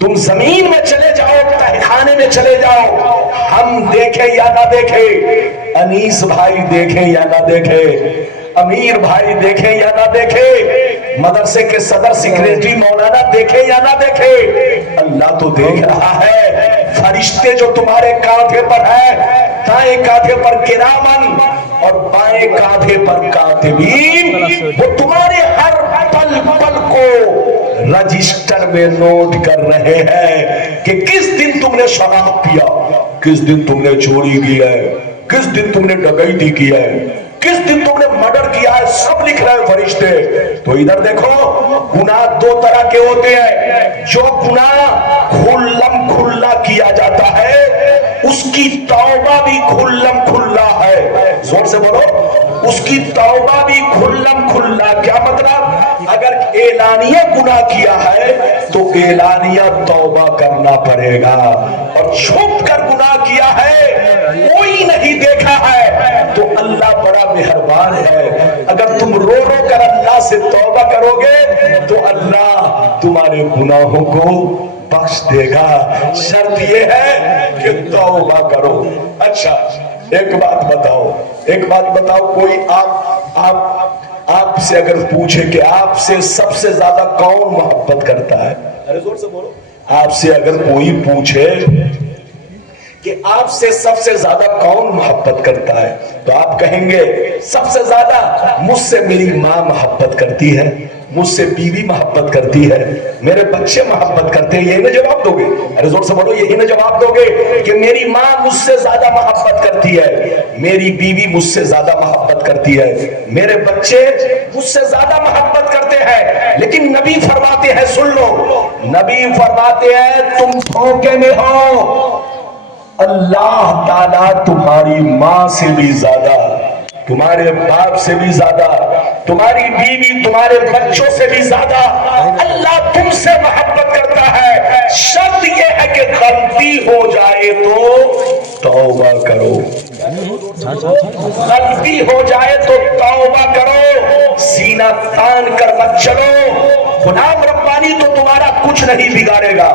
تم زمین میں چلے جاؤ، تہخانے میں چلے جاؤ، ہم دیکھیں یا نہ دیکھیں، انیس بھائی دیکھیں یا نہ دیکھیں، امیر بھائی دیکھیں یا نہ دیکھیں، مدرسے کے صدر سیکریٹری مولانا دیکھیں یا نہ دیکھیں، اللہ تو دیکھ رہا ہے۔ فرشتے جو تمہارے کاندھے پر ہیں، دائیں کاندھے پر کرامن اور بائیں کاندھے پر کاتبین، وہ تمہارے ہر پل پل کو رجسٹر میں نوٹ کر رہے ہیں کہ کس دن تم نے شراب پیا، کس دن تم نے چوری کی ہے، کس دن تم نے ڈکیتی کی ہے، کس دن تم نے مرڈر کیا ہے، سب لکھ رہے ہیں فرشتے۔ تو ادھر دیکھو، گناہ 2 طرح کے ہوتے ہیں۔ جو گناہ کھلم کھلا کیا جاتا ہے اس کی توبہ بھی کھلم کھلا ہے۔ زور سے بولو، اس کی توبہ بھی کھلم کھلا. کیا مطلب؟ اگر اعلانیہ گناہ کیا ہے تو اعلانیہ توبہ کرنا پڑے گا, اور چھپ کر گناہ کیا ہے کوئی نہیں دیکھا ہے تو اللہ بڑا مہربان ہے. اگر تم رو رو کر اللہ سے توبہ کرو گے تو اللہ تمہارے گناہوں کو بخش دے گا. شرط یہ ہے کہ توبہ کرو. اچھا ایک بات بتاؤ, کوئی آپ سے اگر پوچھے کہ آپ سے سب سے زیادہ کون محبت کرتا ہے, ارے زور سے بولو, آپ سے اگر کوئی پوچھے کہ آپ سے سب سے زیادہ کون محبت کرتا ہے تو آپ کہیں گے سب سے زیادہ مجھ سے میری ماں محبت کرتی ہے, مجھ سے بیوی محبت کرتی ہے, میرے بچے محبت کرتے ہیں. یہی نہ جواب دو گے, ارے زور سے بولو, یہی نہ جواب دو گے کہ میری ماں مجھ سے زیادہ محبت کرتی ہے, میری بیوی مجھ سے زیادہ محبت کرتی ہے, میرے بچے مجھ سے زیادہ محبت کرتے ہیں. لیکن نبی فرماتے ہیں, سن لو, نبی فرماتے ہیں تم دھوکے میں ہو. اللہ تعالیٰ تمہاری ماں سے بھی زیادہ, تمہارے باپ سے بھی زیادہ, تمہاری بیوی تمہارے بچوں سے بھی زیادہ اللہ تم سے محبت کرتا ہے. شرط یہ ہے کہ غلطی ہو جائے تو توبہ کرو, غلطی ہو جائے تو توبہ کرو, سینہ تان کر مت چلو. غلام ربانی تو تمہارا کچھ نہیں بگاڑے گا,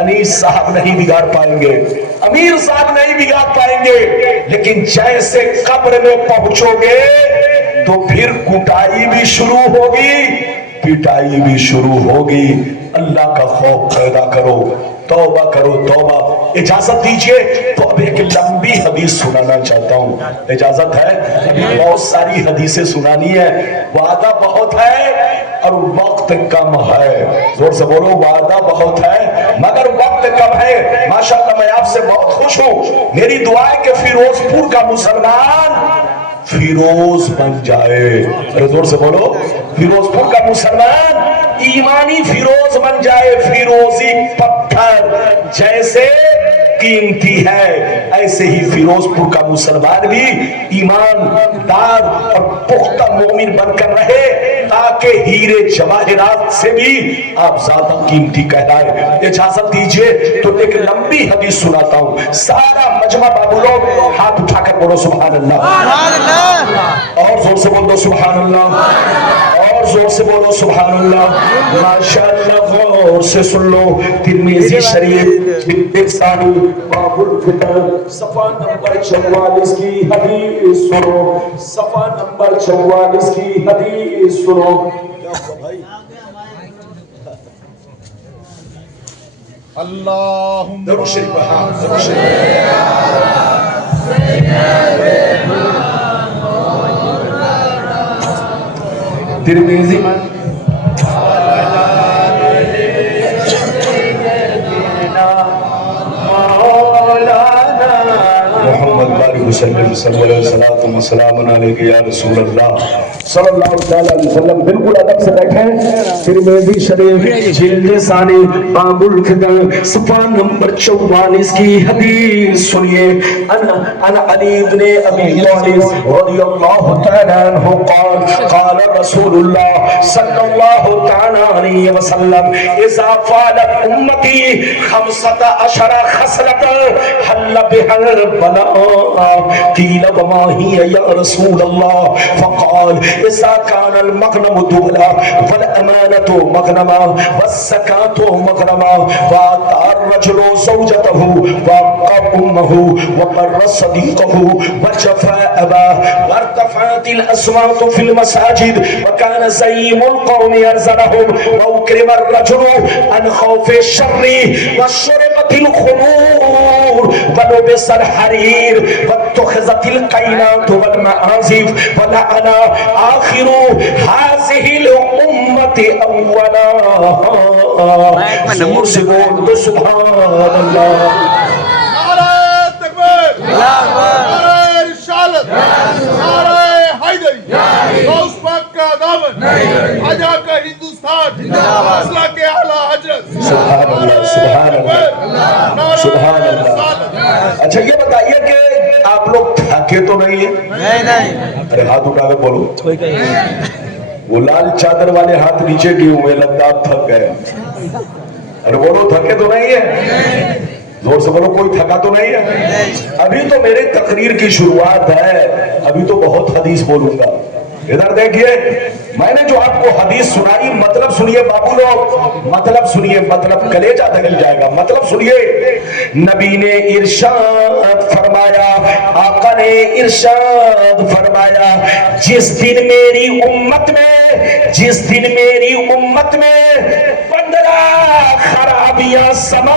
انیس صاحب نہیں بگاڑ پائیں گے, امیر صاحب نہیں بگاڑ پائیں گے, لیکن جیسے قبر میں پہنچو گے تو پھر کٹائی بھی شروع ہوگی, پٹائی بھی شروع ہوگی. اللہ کا خوف پیدا کرو, توبہ کرو, توبہ. اجازت دیجئے تو اب ایک لمبی حدیث سنانا چاہتا ہوں, اجازت ہے؟ ابھی بہت ساری حدیثیں سنانی ہے, وعدہ بہت ہے اور وقت کم ہے. زور سے بولو, وعدہ بہت ہے مگر وقت کم ہے. ماشاءاللہ میں آپ سے بہت خوش ہوں. میری دعا ہے کہ فیروز پور کا مسلمان فیروز بن جائے. زور سے بولو, فیروز پور کا مسلمان ایمانی فیروز بن جائے. فیروزی پتھر جیسے قیمتی ہے, ایسے ہی فیروز پور کا مسلمان بھی ایماندار اور پختہ مومن بن کر رہے تاکہ ہیرے جواہرات سے بھی آپ زیادہ قیمتی کہلائے. اجازت دیجئے تو ایک لمبی حدیث سناتا ہوں. سارا مجمع بابو لوگ ہاتھ اٹھا کر بولو سبحان اللہ, اور زور سے بولو سبحان اللہ, اور زور سے بولو سبحان اللہ. ماشاءاللہ غور سے سن لو. ترمذی شریف ثانی باب الفتن صفحہ نمبر 44 کی حدیث سنو, صفحہ نمبر 44 کی حدیث سنو. اللہم درود شریف, ہاں درود شریف. ترمذی محمد بارک وسلم صلی اللہ علیہ وسلم علیہ یا رسول اللہ صلی اللہ علیہ وسلم. بالکل ادب سے بیٹھیں. ترمذی شریف جلد ثانی باب الفتن صفحہ نمبر 44 کی حدیث سنیے. ان علی بن ابی طالب رضی اللہ تعالی عنہ قال قال رسول اللہ صلی اللہ تعالی علیہ وسلم اذا فعلت امتی 15 خصلة حل بها البلاء قيل وما هي يا رسول الله فقال إذا كان المغنم دولا والأمانة مغنما والزكاة مغنما وأطاع الرجل زوجته وأبقى أمه وبر صديقه وجفى أباه وارتفعت الأصوات في المساجد وكان زعيم القوم يرزلهم وأكرم الرجل عن خوف الشر وشربت الخمور ولبس الحرير واتخذت القينات والمعازف ولعن آخر هذه الأمة أولها. سبحان الله. نعرہ تکبیر, نعرہ رسالت, نعرہ حیدری, غوث پاک کا دامن, خواجہ کا ہندوستان, مسئلہ کے اعلیٰ حضرت. سبحان اللہ, سبحان اللہ, سبحان اللہ. اچھا یہ بتائیے کہ آپ لوگ تھکے تو نہیں ہیں؟ نہیں ارے ہاتھ اٹھا کے بولو. وہ لال چادر والے ہاتھ نیچے کیے ہوئے, لگتا آپ تھک گئے. ارے بولو تھکے تو نہیں ہے؟ زور سے بولو کوئی تھکا تو نہیں ہے؟ ابھی تو میرے تقریر کی شروعات ہے, ابھی تو بہت حدیث بولوں گا. ادھر دیکھیے, میں نے جو آپ کو حدیث سنائی, مطلب سنیے بابو لوگ, مطلب سنیے, مطلب کلیجہ دھل جائے گا. مطلب سنیے. نبی نے ارشاد فرمایا, آقا نے ارشاد فرمایا, جس دن میری امت میں 15 خرابیاں سما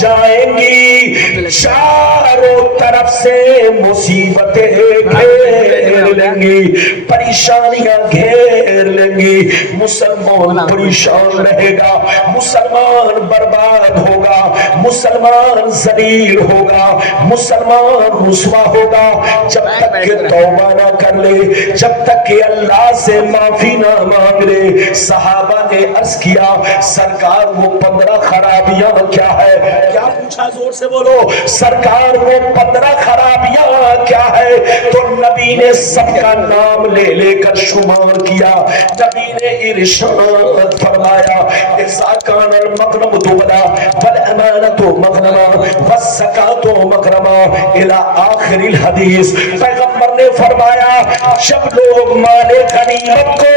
جائیں گی, چاروں طرف سے مصیبتیں گھیر لیں گی, پریشانیاں گھیر لیں گی, مسلمان پریشان رہے گا, مسلمان برباد ہوگا, مسلمان ذلیل ہوگا, مسلمان رسوا ہوگا, جب تک کہ توبہ نہ کر لے, جب تک کہ اللہ سے معافی نہ مانگ لے. صحابہ نے عرض کیا, سرکار وہ 15 خرابیاں کیا ہے؟ کیا پوچھا؟ زور سے بولو. سرکار وہ 15 خرابیاں کیا ہے؟ تو نبی نے سب کا نام لے لے کر شمار کیا. نبی نے ارشاد فرمایا, اذا کان المغنم دولا والامانۃ مغنما والزکاۃ مغنما الی آخر الحدیث. پیغمبر نے فرمایا, جب لوگ مال غنیمت کو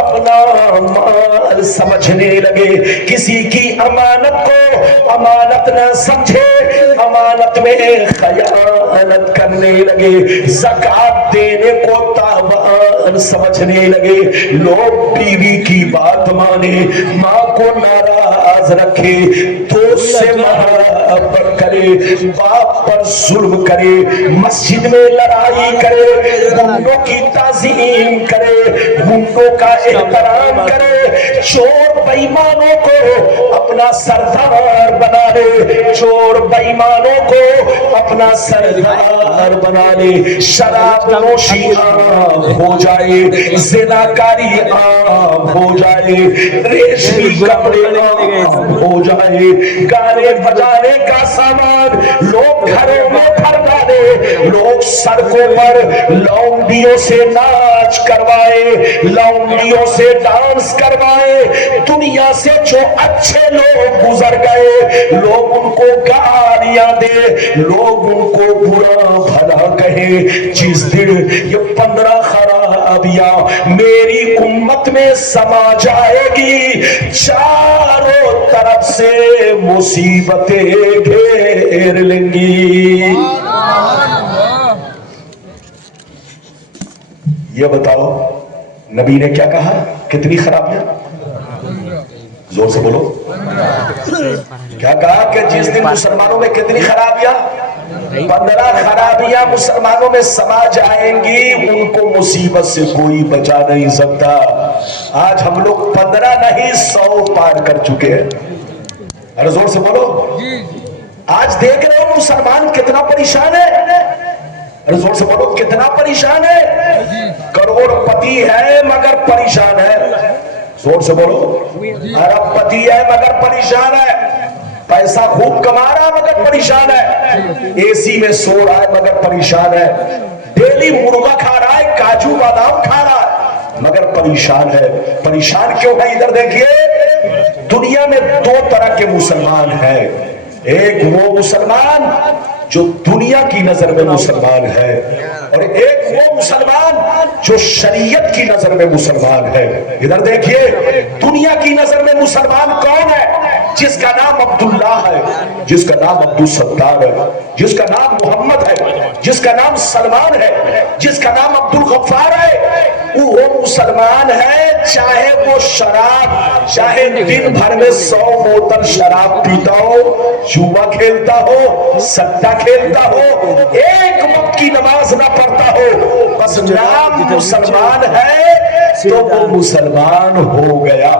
اپنا مال سمجھنے لگے, کسی کی امانت کو امانت نہ سمجھے, امانت میں خیانت کرنے لگے, زکات دینے کو تاوان سمجھنے لگے, لوگ بیوی کی بات مانے, ماں کو ناراض رکھے, دوست سے محبت کرے, باپ پر ظلم کرے, مسجد میں لڑائی کرے, گنڈوں کی تعظیم کرے, گنڈوں کا احترام کرے, چور بے ایمانوں کو اپنا سردار بنا لے, چور بے ایمانوں کو اپنا سردار بنا لے, شراب نوشی عام ہو جائے, زناکاری عام ہو جائے, ریشمی کپڑے عام ہو جائے, گانے بجانے کا سامان لوگ گھروں میں بھر ڈالے, لوگ سڑکوں پر لونڈیوں سے ناچ کروائے, لونڈیوں سے ڈانس کروائے. دنیا سے جو اچھے لوگ گزر گئے, لوگ ان کو گالیاں دے, لوگ ان کو برا بھلا کہے. جس دن یہ 15 خرابیاں میری امت میں سما جائے گی, چاروں طرف سے مصیبتیں گھیر لیں گی. یہ بتاؤ نبی نے کیا کہا, کتنی خرابیاں؟ زور سے بولو. کیا کہا کہ جس دن مسلمانوں میں کتنی خرابیاں؟ 15 خرابیاں مسلمانوں میں سما جائیں گی, ان کو مصیبت سے کوئی بچا نہیں سکتا. آج ہم لوگ 15 نہیں 100 پار کر چکے ہیں. ارے زور سے بولو. آج دیکھ رہے ہو مسلمان کتنا پریشان ہے. ارے زور سے بولو, کتنا پریشان ہے. کروڑ پتی ہے مگر پریشان ہے. زور سے بولو. ارب پتی ہے مگر پریشان ہے, پیسہ خوب کما رہا ہے مگر پریشان ہے, اے سی میں سو رہا ہے مگر پریشان ہے, ڈیلی مرغا کھا رہا ہے, کاجو بادام کھا رہا ہے مگر پریشان ہے. پریشان کیوں ہے؟ ادھر دیکھیے, دنیا میں 2 طرح کے مسلمان ہیں. ایک وہ مسلمان جو دنیا کی نظر میں مسلمان ہے, اور ایک وہ مسلمان جو شریعت کی نظر میں مسلمان ہے. ادھر دیکھیے, دنیا کی نظر میں مسلمان کون ہے؟ جس کا نام عبداللہ ہے, جس کا نام عبدالستار ہے, جس کا نام محمد ہے, جس کا نام سلمان ہے, جس کا نام عبدالغفار ہے. وہ مسلمان ہے, چاہے وہ شراب, چاہے دن بھر میں 100 بوتل شراب پیتا ہو, جوا کھیلتا ہو, سٹا کھیلتا ہو, ایک وقت کی نماز نہ پڑھتا ہو, بس نام مسلمان ہے تو وہ مسلمان ہو گیا.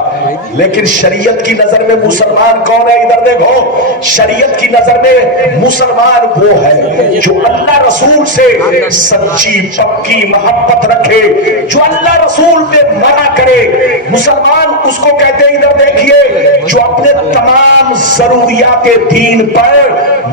لیکن شریعت کی نظر میں مسلمان کون ہے؟ ادھر دیکھو, شریعت کی نظر میں مسلمان وہ ہے جو اللہ رسول سے سچی پکی محبت رکھے, جو اللہ رسول پہ منع کرے. مسلمان اس کو کہتے ہیں, ادھر دیکھیے, جو اپنے تمام ضروریات دین پر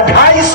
250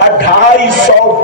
250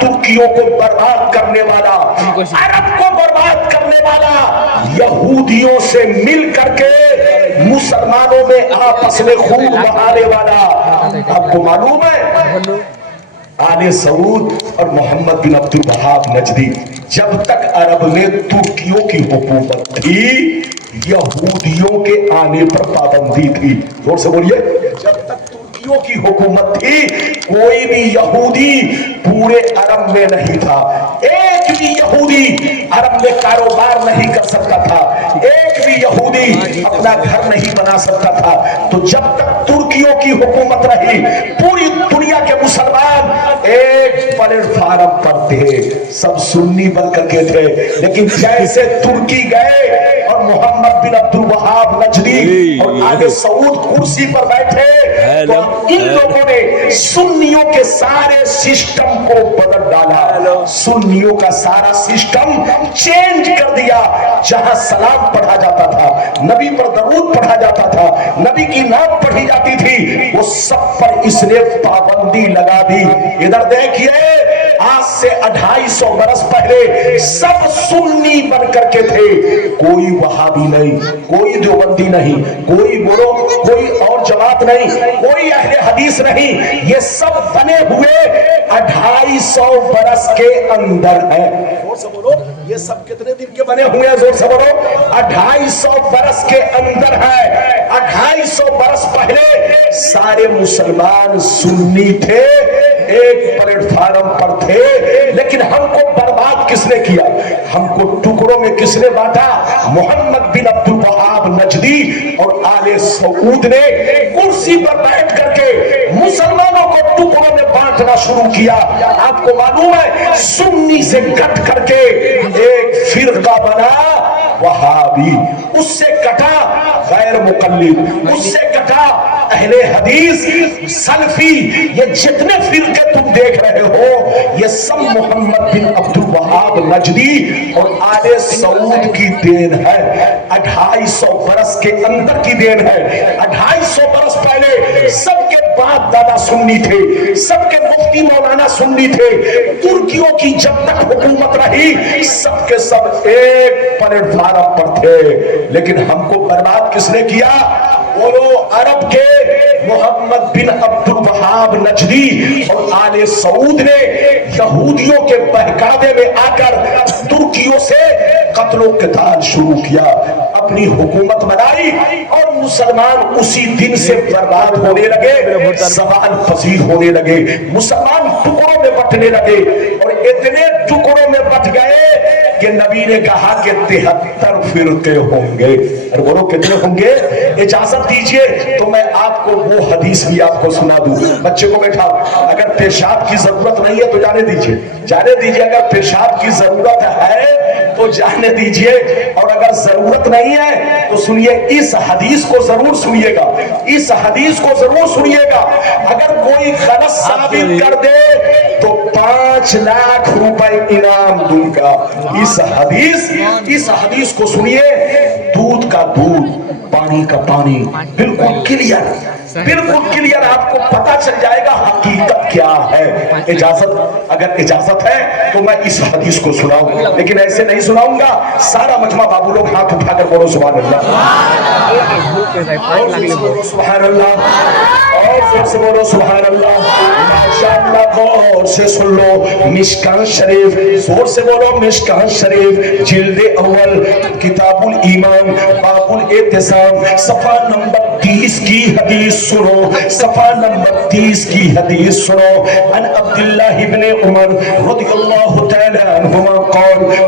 ترکیوں کو برباد کرنے والا، عرب کو برباد کرنے والا یہودیوں سے مل کر کے مسلمانوں میں آپس میں خون بہانے والا، آپ کو معلوم ہے آل سعود اور محمد بن عبد الوہاب نجدی، جب تک عرب میں ترکیوں کی حکومت تھی یہودیوں کے آنے پر پابندی تھی. زور سے بولیے، جب تک ترکیوں کی حکومت تھی کوئی بھی یہودی پورے عرب میں نہیں تھا، ایک بھی یہودی عرب میں کاروبار نہیں کر سکتا تھا، ایک بھی یہودی اپنا گھر نہیں بنا سکتا تھا. تو جب تک ترکیوں کی حکومت رہی پوری دنیا کے مسلمان ایک پلیٹ فارم پر تھے، سب سنی بن کر کے تھے. لیکن جیسے ترکی گئے اور محمد بن عبد الوہاب نجدی اور آل سعود کرسی پر بیٹھے تو ان لوگوں نے سنیوں کے سارے سسٹم کو بدل ڈالا، سنیوں کا سارا سسٹم چینج کر دیا. جہاں سلام پڑھا جاتا تھا، نبی پر درود پڑھا جاتا تھا، نبی کی نعت پڑھی جاتی تھی، وہ سب پر اس نے پابندی لگا دی. ادھر دیکھیے آج سے 250 برس پہلے سب سنی بن کر کے تھے، کوئی وہابی نہیں، کوئی دیوبندی نہیں، کوئی بولو کوئی اور جماعت نہیں، کوئی اہل حدیث نہیں، یہ سب بنے ہوئے 250 برس کے اندر ہے. زور سے بولو یہ سب کتنے دن کے بنے ہوئے ہیں؟ زور سے بولو 250 برس کے اندر ہے. 250 برس پہلے سارے مسلمان سنی تھے، ایک پلیٹ فارم پر تھے. لیکن ہم کو برباد کس نے کیا؟ ہم کو ٹکڑوں میں کس نے بانٹا؟ محمد بن عبد الوہاب نجدی اور آل سعود نے کرسی پر بیٹھ کر کے مسلمانوں کو ٹکڑوں میں بانٹنا شروع کیا. آپ کو معلوم ہے سنی سے کٹ کر کے ایک فرقہ بنا وہابی، اس سے کٹا غیر مقلد، اس سے کٹا اہل حدیث، سلفی. یہ جتنے فرقے تم دیکھ رہے ہو یہ سب محمد بن عبد الوہاب نجدی اور آل سعود کی دین ہے. 250 برس کے اندر کی دین ہے. 250 برس پہلے سب کے باپ دادا سنی تھے، سب کے مفتی مولانا سنی تھے. ترکیوں کی جب تک حکومت رہی سب کے سب ایک پلیٹ فارم پر تھے. لیکن ہم کو برباد کس نے کیا؟ بولو عرب کے محمد بن عبد الوہاب نجدی اور آل سعود نے یہودیوں کے بہکاوے میں آ کر ترکیوں سے قتل و قتال شروع کیا، اپنی حکومت بنائی اور مسلمان اسی دن سے برباد ہونے لگے، زوال پذیر ہونے لگے، مسلمان ٹکڑوں میں بٹنے لگے. اور اتنے ٹکڑوں میں بٹ گئے کہ نبی نے کہا کہ 73 فرقے ہوں گے. اور بولو کتنے ہوں گے؟ اجازت دیجئے تو میں آپ کو وہ حدیث بھی آپ کو سنا دوں. بچے کو بیٹھا، اگر پیشاب کی ضرورت نہیں ہے تو جانے دیجئے، جانے دیجئے. اگر پیشاب کی ضرورت ہے تو جانے دیجئے، اور اگر ضرورت نہیں ہے تو سنیے، اس حدیث کو ضرور سنیے گا، اس حدیث کو ضرور سنیے گا. اگر کوئی غلط ثابت کر دے تو 5 لاکھ روپے انعام دوں گا. اس حدیث کو سنیے، دودھ کا دودھ، پانی کا پانی، بالکل کلیئر، بالکل کلیئر آپ کو پتا چل جائے گا حقیقت کیا ہے. اگر اجازت ہے تو میں اس حدیث کو سناؤں، لیکن ایسے نہیں سناؤں گا. سارا مجمع بابو لوگ ہاتھ اٹھا کر بولو سبحان اللہ، سبحان اللہ، اور زور سے بولو سبحان اللہ. ماشاءاللہ غور سے سن لو. مشکاہ شریف، زور سے بولو مشکاہ شریف، جلد اول، کتاب الایمان، باب الاعتصام، صفحہ نمبر 30 کی حدیث سنو، صفحہ نمبر 30 کی حدیث سنو. عن عبداللہ ابن عمر رضی اللہ تعالی عنہما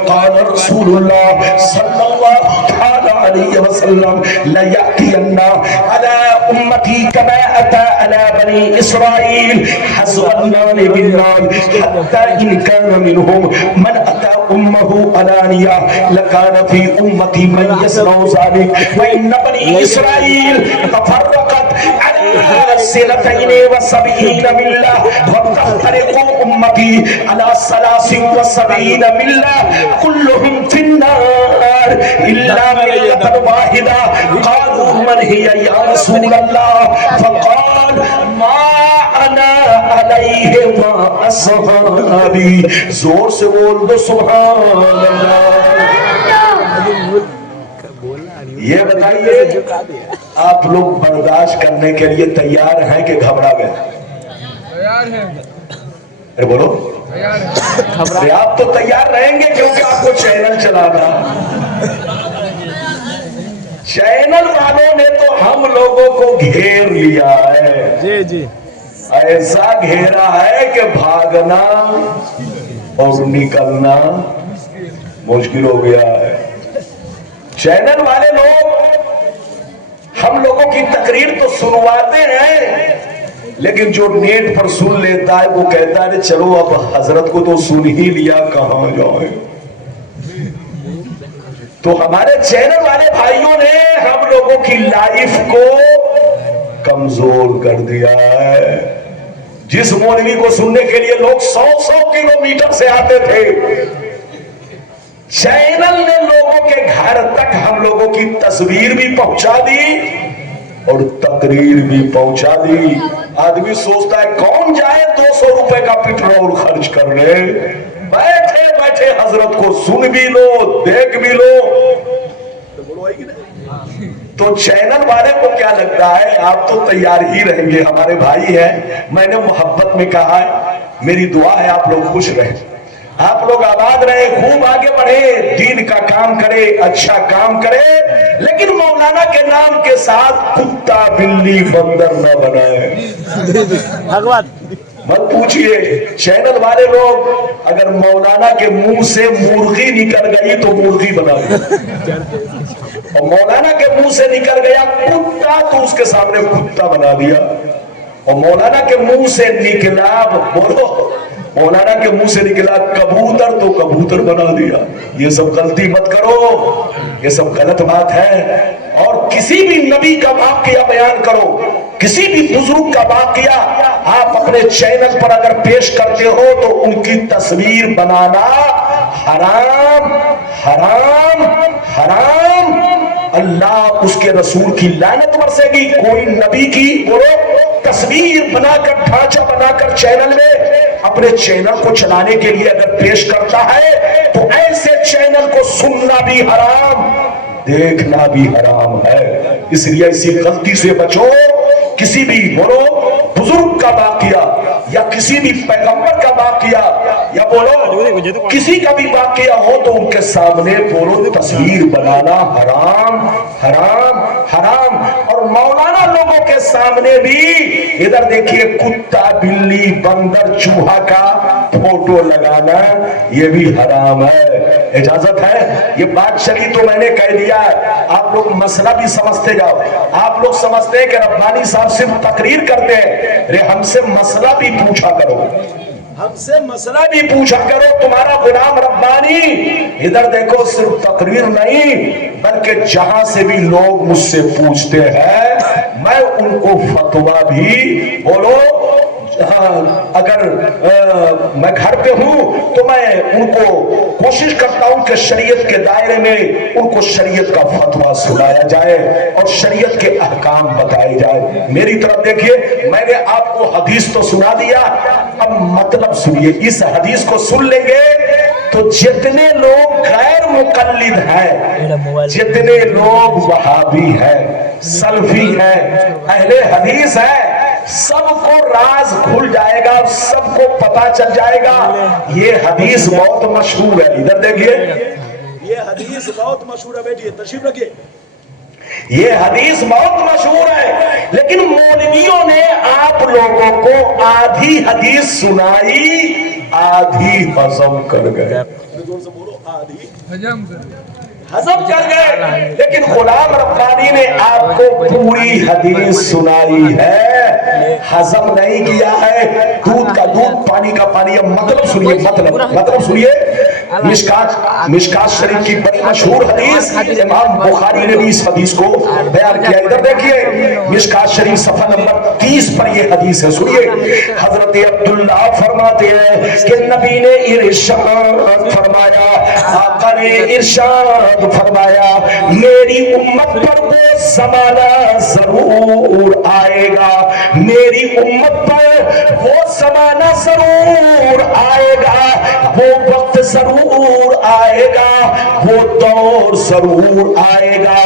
قال رسول اللہ صلی اللہ تعالی علیہ وسلم لَيَأْتِيَنَّ عَلَىٰ أُمَّتِي كَمَا أَتَىٰ عَلَىٰ بَنِي إِسْرَائِيلَ حَزْوَ النَّارِ بِالنَّارِ حَتَّىٰ إِنْ كَانَ مِنْهُمْ مَنْ أَتَىٰ أُمَّهُ عَلَانِيَةً لَكَانَ فِي أُمَّتِي مَنْ يَصْنَعُ ذَلِكَ وَإِنَّ بَنِي إِسْرَائِيلَ تَفَرَّقَتْ عَلَىٰ 72 مِلَّةٍ وَتَفْتَرِقُ أُمَّتِي عَلَىٰ 73 مِلَّةٍ كُلُّهُمْ فِي النَّارِ إِلَّا مِلَّةً واحدة. قالوا من هي يا رسول الله؟ فقال ما أنا على علیہ واصحابہ. زور سے بول دو سبحان اللہ. یہ بتائیے آپ لوگ برداشت کرنے کے لیے تیار ہیں کہ گھبرا گئے؟ تیار ہیں. ارے بولو. آپ تو تیار رہیں گے کیونکہ آپ کو چینل چلانا. چینل والوں نے تو ہم لوگوں کو گھیر لیا ہے. جی جی ایسا گھیرا ہے کہ بھاگنا اور نکلنا مشکل ہو گیا ہے. چینل والے لوگ ہم لوگوں کی تقریر تو سنواتے ہیں لیکن جو نیٹ پر سن لیتا ہے وہ کہتا ہے چلو اب حضرت کو تو سن ہی لیا کہاں جائیں. تو ہمارے چینل والے بھائیوں نے ہم لوگوں کی لائف کو کمزور کر دیا ہے. جس مولوی کو سننے کے لیے لوگ 100 کلومیٹر سے آتے تھے, چینل نے لوگوں کے گھر تک ہم لوگوں کی تصویر بھی پہنچا دی اور تقریر بھی پہنچا دی. آدمی سوچتا ہے کون جائے 200 روپے کا پیٹرول خرچ کرنے, بیٹھے بیٹھے حضرت کو سن بھی لو دیکھ بھی لو. تو چینل والے کو کیا لگتا ہے آپ تو تیار ہی رہیں گے, ہمارے بھائی ہیں. میں نے محبت میں کہا ہے میری دعا ہے آپ لوگ خوش رہیں, آپ لوگ آباد رہے, خوب آگے بڑھے, دین کا کام کرے, اچھا کام کرے, لیکن مولانا کے نام کے ساتھ کتا بلی بندر نہ بنائے. مت پوچھئے چینل والے لوگ اگر مولانا کے منہ سے مرغی نکل گئی تو مرغی بنا دیا, اور مولانا کے منہ سے نکل گیا کتا تو اس کے سامنے کتا بنا دیا, اور مولانا کے منہ سے نکلا بولو مولانا کے منہ سے نکلا کبوتر تو کبوتر بنا دیا. یہ سب غلطی مت کرو, یہ سب غلط بات ہے. اور کسی بھی نبی کا واقعہ بیان کرو, کسی بھی بزرگ کا واقعہ آپ اپنے چینل پر اگر پیش کرتے ہو تو ان کی تصویر بنانا حرام حرام حرام. اللہ اس کے رسول کی لعنت برسے گی. کوئی نبی کی بولو تصویر بنا کر ڈھانچہ بنا کر چینل میں اپنے چینل کو چلانے کے لیے اگر پیش کرتا ہے تو ایسے چینل کو سننا بھی حرام, دیکھنا بھی حرام ہے. اس لیے اسی غلطی سے بچو. کسی بھی بولو بزرگ کا واقعہ یا کسی بھی پیغمبر کا واقعہ یا بولو کسی کا بھی واقعہ ہو تو ان کے سامنے بولو تصویر بنانا حرام حرام حرام. اور مولانا لوگوں کے سامنے بھی ادھر دیکھیے کتا بلی بندر چوہا کا فوٹو لگانا یہ بھی حرام ہے. اجازت ہے یہ بات چلی تو میں نے کہہ دیا ہے, آپ لوگ مسئلہ بھی سمجھتے جاؤ. آپ لوگ سمجھتے ہیں کہ ربانی صاحب صرف تقریر کرتے ہیں, ہم سے مسئلہ بھی پوچھا کرو, ہم سے مسئلہ بھی پوچھا کرو. تمہارا غلام ربانی ادھر دیکھو صرف تقریر نہیں بلکہ جہاں سے بھی لوگ مجھ سے پوچھتے ہیں میں ان کو فتویٰ بھی بولو اگر میں گھر پہ ہوں تو میں ان کو کوشش کرتا ہوں کہ شریعت کے دائرے میں ان کو شریعت کا فتویٰ سنایا جائے اور شریعت کے احکام بتائے جائے. میری طرف دیکھیے میں نے آپ کو حدیث تو سنا دیا, اب مطلب سنیے. اس حدیث کو سن لیں گے تو جتنے لوگ غیر مقلد ہیں, جتنے لوگ وہابی ہیں, سلفی ہیں, اہل حدیث ہیں, سب کو راز کھل جائے گا, سب کو پتا چل جائے گا. یہ حدیث بہت مشہور ہے, ادھر دیکھیے یہ حدیث بہت مشہور ہے. بیٹھیے تشریف رکھیے. یہ حدیث بہت مشہور ہے لیکن مولویوں نے آپ لوگوں کو آدھی حدیث سنائی آدھی ہضم کر گئے. ہضم کر گئے, لیکن غلام ربانی نے آپ کو پوری حدیث سنائی ہے, ہضم نہیں کیا ہے. دودھ کا دودھ پانی کا پانی. مطلب سنیے, مطلب سنیے. مشکات شریف کی بڑی مشہور حدیث, امام بخاری نے بھی اس حدیث کو بیان کیا. ادھر دیکھیے مشکات شریف صفحہ نمبر 30 پر یہ حدیث ہے, سنیے. حضرت عبداللہ فرماتے ہیں کہ نبی نے ارشاد فرمایا, آقا نے ارشاد فرمایا میری امت پر وہ زمانہ ضرور آئے گا, میری امت پر وہ زمانہ ضرور آئے گا، وہ وقت ضرور آئے گا، وہ دور ضرور آئے گا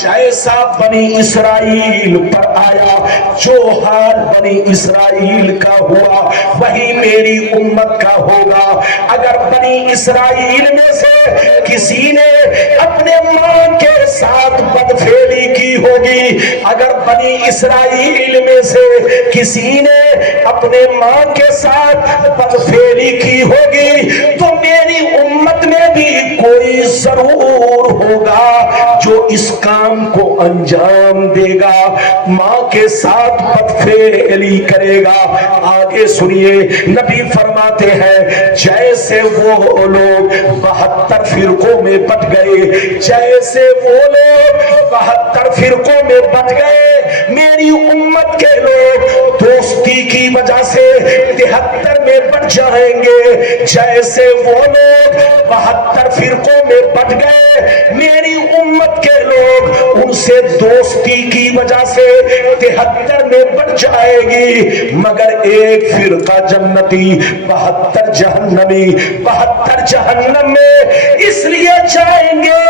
جیسا بنی اسرائیل پر آیا، جو حال بنی اسرائیل کا ہوا وہی میری امت کا ہوگا۔ اگر بنی اسرائیل میں سے کسی نے اپنے ماں کے ساتھ بدفعلی کی ہوگی، اگر بنی اسرائیل میں سے کسی نے اپنے ماں کے ساتھ بدفعلی کی ہوگی تو میری امت میں بھی کوئی ضرور ہوگا جو اس کام کو انجام دے گا، ماں کے ساتھ بدفعلی کرے گا۔ آگے سنیے، نبی فرماتے ہیں جیسے وہ لوگ 72 فرقوں میں بٹ گئے، جیسے وہ لوگ 72 فرقوں میں بٹ گئے، میری امت کے لوگ دوستی کی وجہ سے 73 میں بٹ جائیں گے، جیسے وہ لوگ 72 فرقوں میں بٹ گئے، میری امت کے لوگ ان سے دوستی کی وجہ سے 73 میں بٹ جائے گی، مگر ایک فرقہ جنتی، 72 جہنمی۔ 72 جہنم میں اس لیے جائیں گے،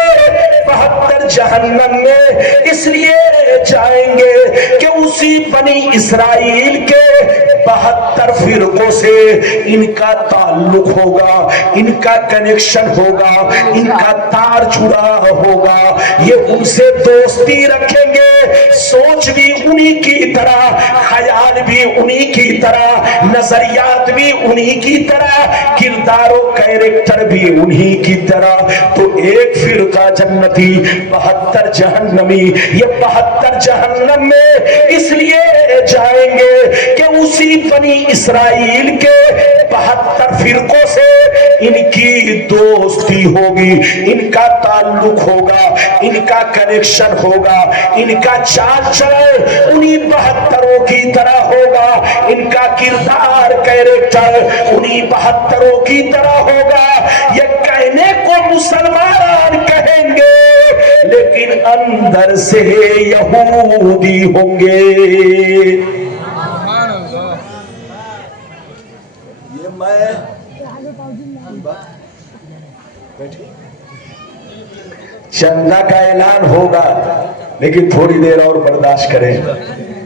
72 جہنم میں اس لیے جائیں گے کہ اسی بنی اسرائیل کے 72 فرقوں سے ان کا تعلق ہوگا، ان کا کنیکشن ہوگا، ان کا تار جڑا ہوگا، یہ ان سے دوستی رکھیں گے، سوچ بھی انہی کی طرح، خیال بھی انہی کی طرح، نظریات بھی انہی کی طرح، کردار و کیریکٹر بھی انہی کی طرح۔ تو ایک فرقہ جنتی، 72 جہنمی، یہ 72 جہنم میں اس لیے جائیں گے کہ اسی بنی اسرائیل کے 72 فرقوں سے ان کی دوستی ہوگی، ان کا تعلق ہوگا، ان کا کنیکشن ہوگا، ان کا چال چلن انہی 72 کی طرح ہوگا، ان کا کردار کیریکٹر انہی 72 کی طرح ہوگا۔ یہ کہنے کو مسلمان کہیں گے لیکن اندر سے یہودی ہوں گے۔ یہ میں چندہ کا اعلان ہوگا لیکن تھوڑی دیر اور برداشت کریں۔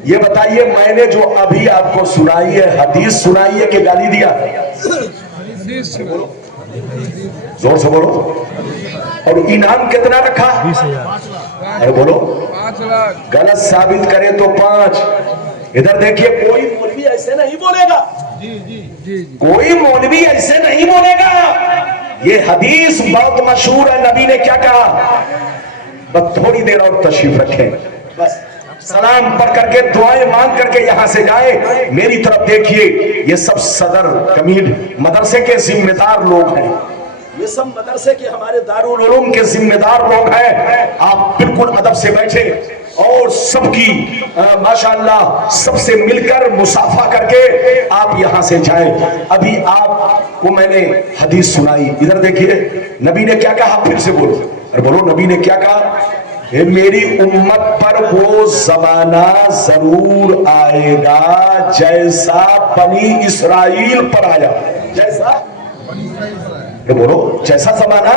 یہ بتائیے میں نے جو ابھی آپ کو سنائی ہے حدیث سنائی ہے کہ گالی دیا؟ زور سے بولو۔ اور انعام کتنا رکھا؟ ارے بولو۔ 5 لاکھ۔ غلط ثابت کرے تو 5۔ ادھر دیکھیے کوئی مولوی ایسے نہیں بولے گا، کوئی مولوی ایسے نہیں بولے گا۔ یہ حدیث بہت مشہور ہے، نبی نے کیا کہا؟ بس تھوڑی دیر اور تشریف رکھیں، بس سلام پڑھ کر کے دعائیں مانگ کر کے یہاں سے جائیں۔ میری طرف دیکھیے، یہ سب صدر کمیل مدرسے کے ذمہ دار لوگ ہیں، یہ سب مدرسے کے ہمارے دارالعلوم کے ذمہ دار لوگ ہیں۔ آپ بالکل ادب سے بیٹھے اور سب کی ماشاءاللہ سب سے مل کر مصافحہ کر کے آپ یہاں سے جائیں۔ ابھی آپ کو میں نے حدیث سنائی، ادھر دیکھیے نبی نے کیا کہا، پھر سے بولو، اور بولو نبی نے کیا کہا؟ میری امت پر وہ زمانہ ضرور آئے گا جیسا بنی اسرائیل پر آیا۔ جیسا بولو، جیسا زمانہ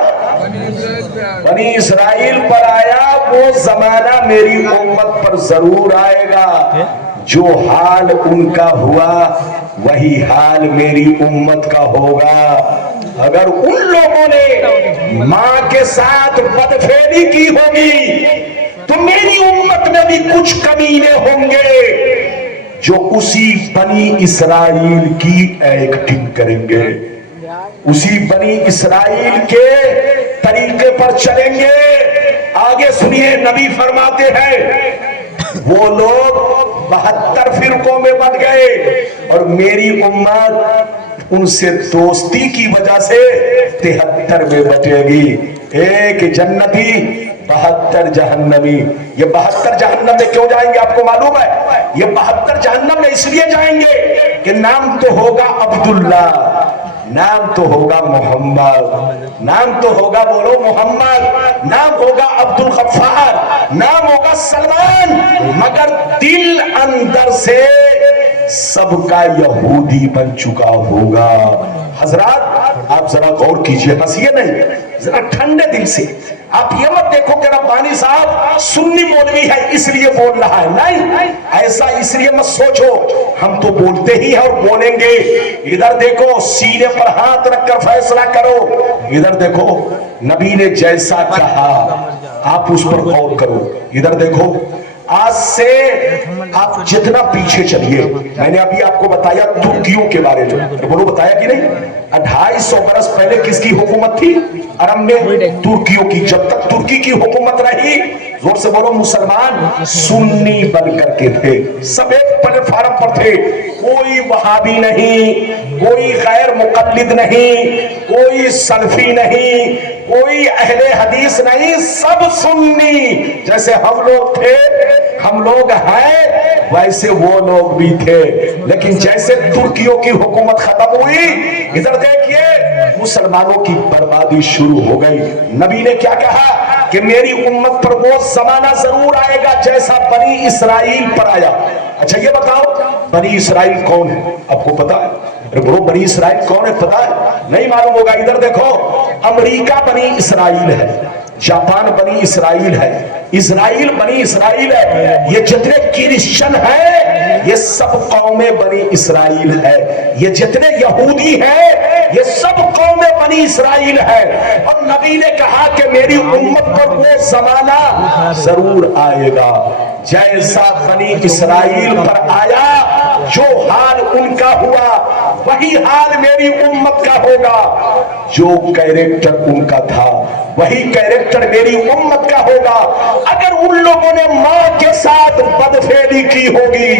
بنی اسرائیل پر آیا وہ زمانہ میری امت پر ضرور آئے گا، جو حال ان کا ہوا وہی حال میری امت کا ہوگا۔ اگر ان لوگوں نے ماں کے ساتھ بدفعلی کی ہوگی تو میری امت میں بھی کچھ کمینے ہوں گے جو اسی بنی اسرائیل کی ایکٹنگ کریں گے، اسی بنی اسرائیل کے طریقے پر چلیں گے۔ آگے سنیے، نبی فرماتے ہیں وہ لوگ 72 فرقوں میں بٹ گئے اور میری امت ان سے دوستی کی وجہ سے 73 میں بٹے گی۔ ایک جنتی، 72 جہنمی۔ یہ 72 جہنم میں کیوں جائیں گے آپ کو معلوم ہے؟ یہ 72 جہنم میں اس لیے جائیں گے کہ نام تو ہوگا عبداللہ، نام تو ہوگا محمد، نام تو ہوگا بولو محمد، نام ہوگا عبد الغفار، نام ہوگا سلمان، مگر دل اندر سے سب کا یہودی بن چکا ہوگا۔ حضرات آپ ذرا غور کیجئے، ہنسیے نہیں، ذرا ٹھنڈے دل سے۔ آپ یہ مت دیکھو کہ ربانی صاحب سنی مولوی ہے اس لیے بول رہا ہے، نہیں، ایسا اس لیے مت سوچو، ہم تو بولتے ہی ہیں اور بولیں گے۔ ادھر دیکھو، سینے پر ہاتھ رکھ کر فیصلہ کرو۔ ادھر دیکھو، نبی نے جیسا کہا آپ اس پر غور کرو۔ ادھر دیکھو، آج سے آپ جتنا پیچھے چلیے، میں نے ابھی آپ کو بتایا ترکیوں کے بارے میں، بولو بتایا کہ نہیں؟ 250 برس پہلے کس کی حکومت تھی عرب میں؟ ترکیوں کی۔ جب تک ترکی کی حکومت رہی، زور سے بولو، مسلمان سنی بن کر کے تھے، سب ایک پلیٹ فارم پر تھے، کوئی وہابی نہیں، کوئی غیر مقلد نہیں، کوئی سلفی نہیں، کوئی اہل حدیث نہیں، سب سنی۔ جیسے ہم لوگ تھے، ہم لوگ ہیں، ویسے وہ لوگ بھی تھے۔ لیکن جیسے ترکیوں کی حکومت ختم ہوئی، ادھر دیکھیے مسلمانوں کی بربادی شروع ہو گئی۔ نبی نے کیا کہا کہ میری امت پر وہ زمانہ ضرور آئے گا جیسا بنی اسرائیل پر آیا۔ اچھا یہ بتاؤ، بنی اسرائیل کون ہے؟ آپ کو پتا ہے؟ برو بنی اسرائیل کون ہے پتا ہے؟ نہیں معلوم ہوگا۔ ادھر دیکھو، امریکہ بنی اسرائیل ہے، جاپان بنی اسرائیل ہے، اسرائیل بنی اسرائیل ہے، یہ جتنے کرسچن ہیں یہ سب قومیں بنی اسرائیل ہے، یہ جتنے یہودی ہیں یہ سب قومیں بنی اسرائیل ہے۔ اور نبی نے کہا کہ میری امت پر وہ زمانہ ضرور آئے گا جیسا بنی اسرائیل پر آیا، جو حال ان کا ہوا وہی حال میری امت کا ہوگا، جو کیریکٹر ان کا تھا وہی کیریکٹر میری امت کا ہوگا۔ اگر ان لوگوں نے ماں کے ساتھ بدفعلی کی ہوگی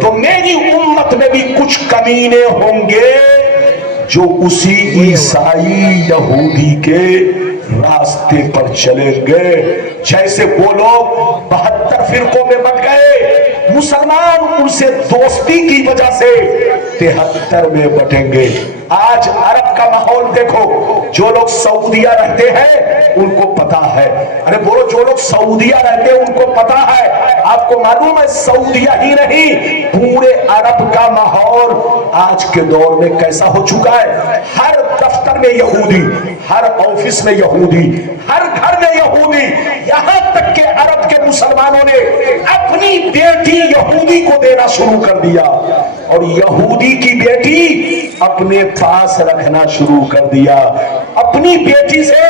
تو میری امت میں بھی کچھ کمینے ہوں گے جو اسی عیسائی یہودی کے راستے پر چلیں گے۔ جیسے وہ لوگ 72 فرقوں میں بٹ گئے، مسلمان ان سے دوستی کی وجہ سے 73 میں بٹیں گے۔ آج عرب کا ماحول دیکھو، جو لوگ سعودیہ رہتے ہیں ان کو پتا ہے، ارے بولو، جو لوگ سعودیہ رہتے ہیں ان کو پتا ہے۔ آپ کو معلوم ہے سعودیہ ہی نہیں، پورے عرب کا ماحول آج کے دور میں کیسا ہو چکا ہے؟ ہر دفتر میں یہودی، ہر آفس میں یہودی، ہر گھر میں یہودی، یہاں تک کہ عرب کے مسلمانوں نے اپنی بیٹی یہودی کو دینا شروع کر دیا، اور یہودی کی بیٹی اپنے پاس رکھنا شروع کر دیا۔ اپنی بیٹی سے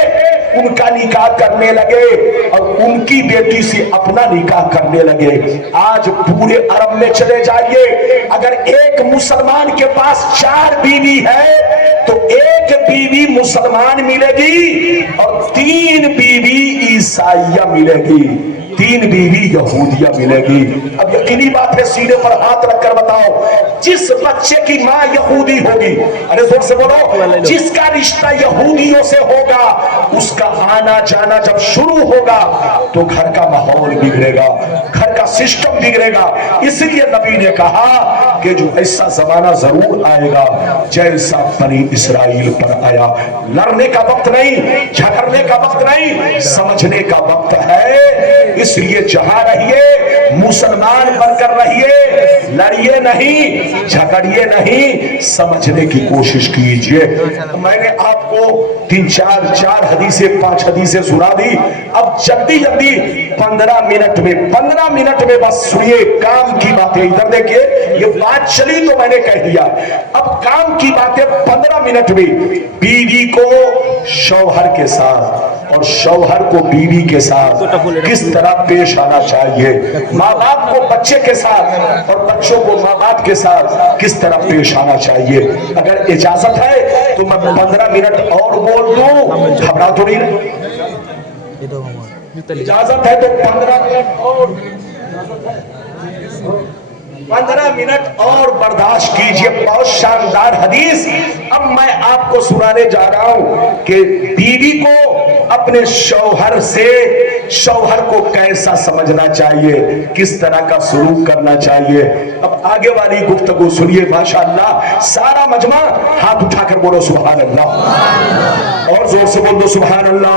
ان کا نکاح کرنے لگے اور ان کی بیٹی سے اپنا نکاح کرنے لگے۔ آج پورے عرب میں چلے جائیے، اگر ایک مسلمان کے پاس 4 بیوی ہے تو ایک بیوی مسلمان ملے گی اور 3 بیوی عیسائیہ ملے گی، 3 بیوی یہودیہ ملے گی۔ اب یقینی بات ہے، سینے پر ہاتھ رکھ کر بتاؤ، جس بچے کی ماں یہودی ہوگی، ارے زور سے بولو، جس کا رشتہ یہودیوں سے ہوگا، اس کا آنا جانا جب شروع ہوگا تو گھر کا ماحول بگڑے گا، گھر کا سسٹم بگڑے گا۔ اس لیے نبی نے کہا کہ جو ایسا زمانہ ضرور آئے گا جیسا بنی اسرائیل پر آیا۔ لڑنے کا وقت نہیں، جھگڑنے کا وقت نہیں، سمجھنے کا وقت ہے۔ اس لیے جہاں رہیے مسلمان بن کر رہیے، لڑیے نہیں، جھگڑیے نہیں، سمجھنے کی کوشش کیجئے۔ میں نے آپ کو 4 حدیثیں 5 حدیثیں سنا دی۔ اب جلدی 15 منٹ میں بس سنیے کام کی باتیں۔ ادھر دیکھیے، یہ بات چلی تو میں نے کہہ دیا، اب کام کی باتیں 15 منٹ میں۔ بیوی کو شوہر کے ساتھ اور شوہر کو بیوی کے ساتھ کس طرح پیش آنا چاہیے، ماں باپ کو بچے کے ساتھ اور بچوں کو ماں باپ کے ساتھ کس طرح پیش آنا چاہیے۔ اگر اجازت ہے تو میں 15 منٹ اور بول دوں، گھبرا تو نہیں؟ اجازت ہے تو 15 منٹ اور، 15 منٹ اور برداشت کیجئے۔ بہت شاندار حدیث اب میں آپ کو سنانے جا رہا ہوں کہ بیوی کو اپنے شوہر کو کیسا سمجھنا چاہیے، کس طرح کا سلوک کرنا چاہیے۔ اب آگے والی گفتگو سنیے، ماشاءاللہ سارا مجمع ہاتھ اٹھا کر بولو سبحان اللہ، اور زور سے بول دو سبحان اللہ،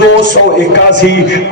281।